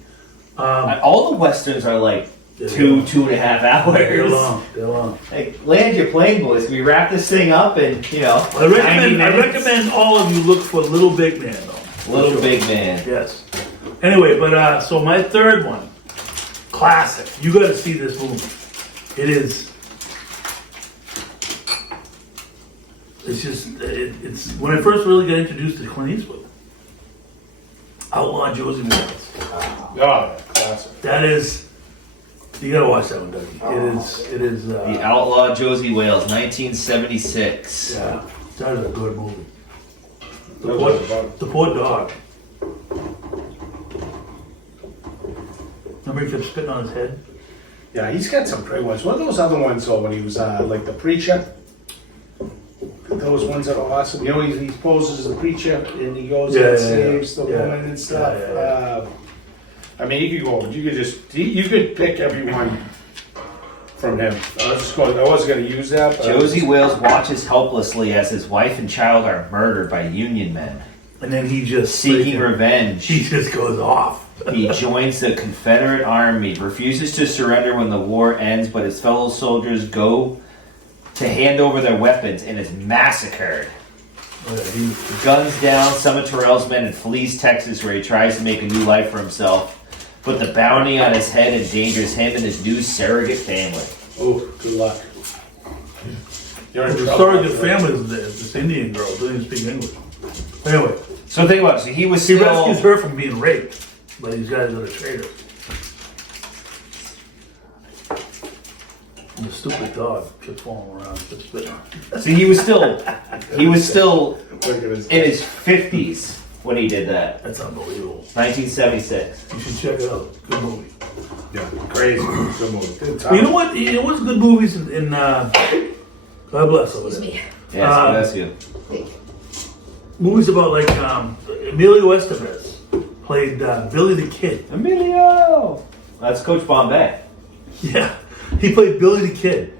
All the westerns are like Yeah. 2.5 hours. They're long. They're long. Like, land your plane, boys. Can we wrap this thing up in, 90 I minutes? recommend all of you look for Little Big Man, though. Little Big Man. Yes. Anyway, but so my third one, classic. You got to see this movie. It is. It's just. It's when I first really got introduced to Clint Eastwood. Outlaw Josie Wales. Oh, yeah, classic. That is. You gotta watch that one, Dougie. It is. The Outlaw Josie Wales, 1976. Yeah, that is a good movie. That was about- The poor dog. Remember he kept spitting on his head? Yeah, he's got some great ones. What are those other ones though when he was like the preacher? Those ones that are awesome. He poses as the preacher and he goes and saves the woman and stuff. Yeah. I mean, you could pick everyone from him. I wasn't going to use that. But Josie Wales watches helplessly as his wife and child are murdered by Union men. And then he just Seeking revenge, He just goes off. he joins the Confederate Army, refuses to surrender when the war ends, but his fellow soldiers go to hand over their weapons and is massacred. He guns down some of Terrell's men and flees Texas, where he tries to make a new life for himself. But the bounty on his head endangers him and his new surrogate family. Oh, good luck. You're in The trouble. surrogate family is this Indian girl doesn't even speak English. Anyway, So think about it. So he was he still... rescues her from being raped by these guys that are traitors. And the stupid dog kept falling around, kept spitting on him. So he was still Look at his in his 50s when he did that. That's unbelievable. 1976. You should check it out. Good movie. Yeah, crazy. Good movie. Good But you know time. what? You know what's good movies in God bless over Excuse there. me. Yes, bless you. Movies about like Emilio Estevez played Billy the Kid. Emilio! That's Coach Bombay. Yeah, he played Billy the Kid.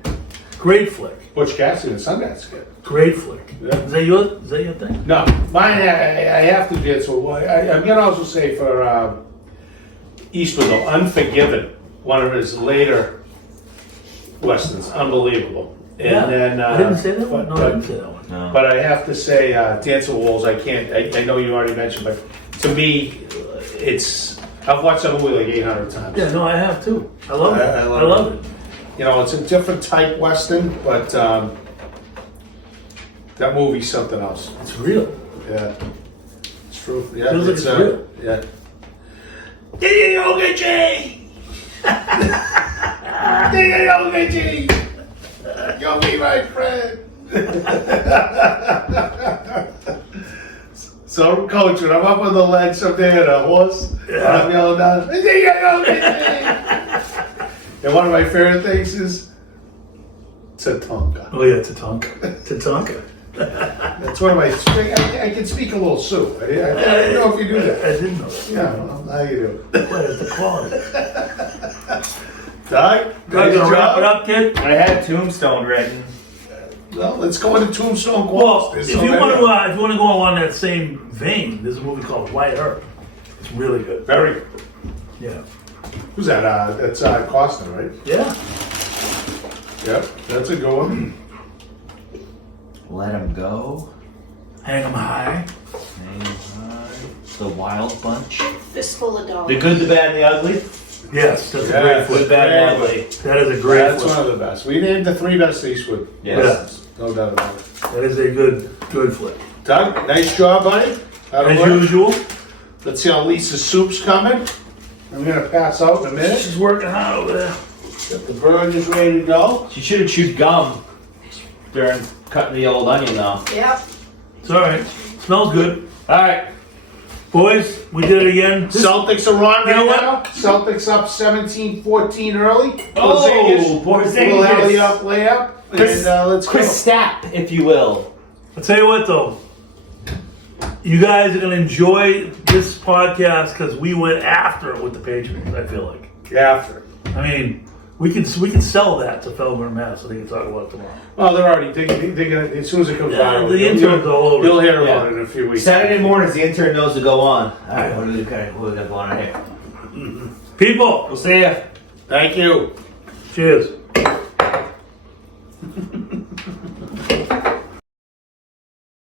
Great flick. Butch Cassidy and Sundance Kid. Great flick. Yeah. Is that your thing? No, mine. I have to do it. So I'm gonna also say for Eastwood, though, Unforgiven, one of his later westerns, unbelievable. And Yeah. then I didn't say that one. No, I didn't say that one. No. But I have to say, Dancing with Wolves. I can't. I know you already mentioned, but to me, it's. I've watched that movie like 800 times. Yeah, no, I have too. I love it. I I love love it. You know, it's a different type western, but that movie's something else. It's real. Yeah, it's true. Yeah, Feels like it's real. Yeah. You'll be my friend. So, coach, when I'm up on the ledge someday on a horse, and I'm yelling down, and one of my favorite things is Tatanka. Oh yeah, Tatanka. Tatanka. That's one of my. I can speak a little Sioux. I don't know if you do that. I didn't know that. Yeah, well, now you do. But it's a quality. Doug, Gonna nice wrap it job. up, kid. I had Tombstone written. Well, let's go into Tombstone Well, Qualls. if you want to go along that same vein, there's a movie called White Earth. It's really good. Very. Yeah. Who's that? That's Costner, right? Yeah. Yep, that's a good one. Let Him Go. Hang 'em high. Hang 'em High. The Wild Bunch. Fistful of dollars. The Good, the Bad, and the Ugly. Yes, that's Yeah, a great Good, flick. Bad, and Great. Ugly. That is a great That's flick. one of the best. We named the 3 best Eastwood. Yes. No doubt about it. That is a good flick. Doug, nice job, buddy. How'd it As work? usual, Let's see how Lisa's soup's coming. I'm gonna pass out in a minute. she's working hard over there. Get the burgers ready to go. She should have chewed gum during cutting the old onion, though. Yep. It's all right. Smells good. All right. Boys, we did it again. Celtics are on You know right what? now. Celtics up 17-14 early. Oh, Porzingis. Porzingis. Little alley-up layup. Chris, And let's Chris go. Stapp, if you will. I'll tell you what, though. You guys are going to enjoy this podcast because we went after it with the Patriots, I feel like. After. I mean, we can sell that to Felber and Matt so they can talk about it tomorrow. Well, they're already they're gonna, as soon as it comes Yeah, out. the intern's all over. You'll hear Yeah. about it in a few weeks. Saturday mornings, the intern knows to go on. All right, what do we got going on here? People, We'll see ya. Thank you. cheers.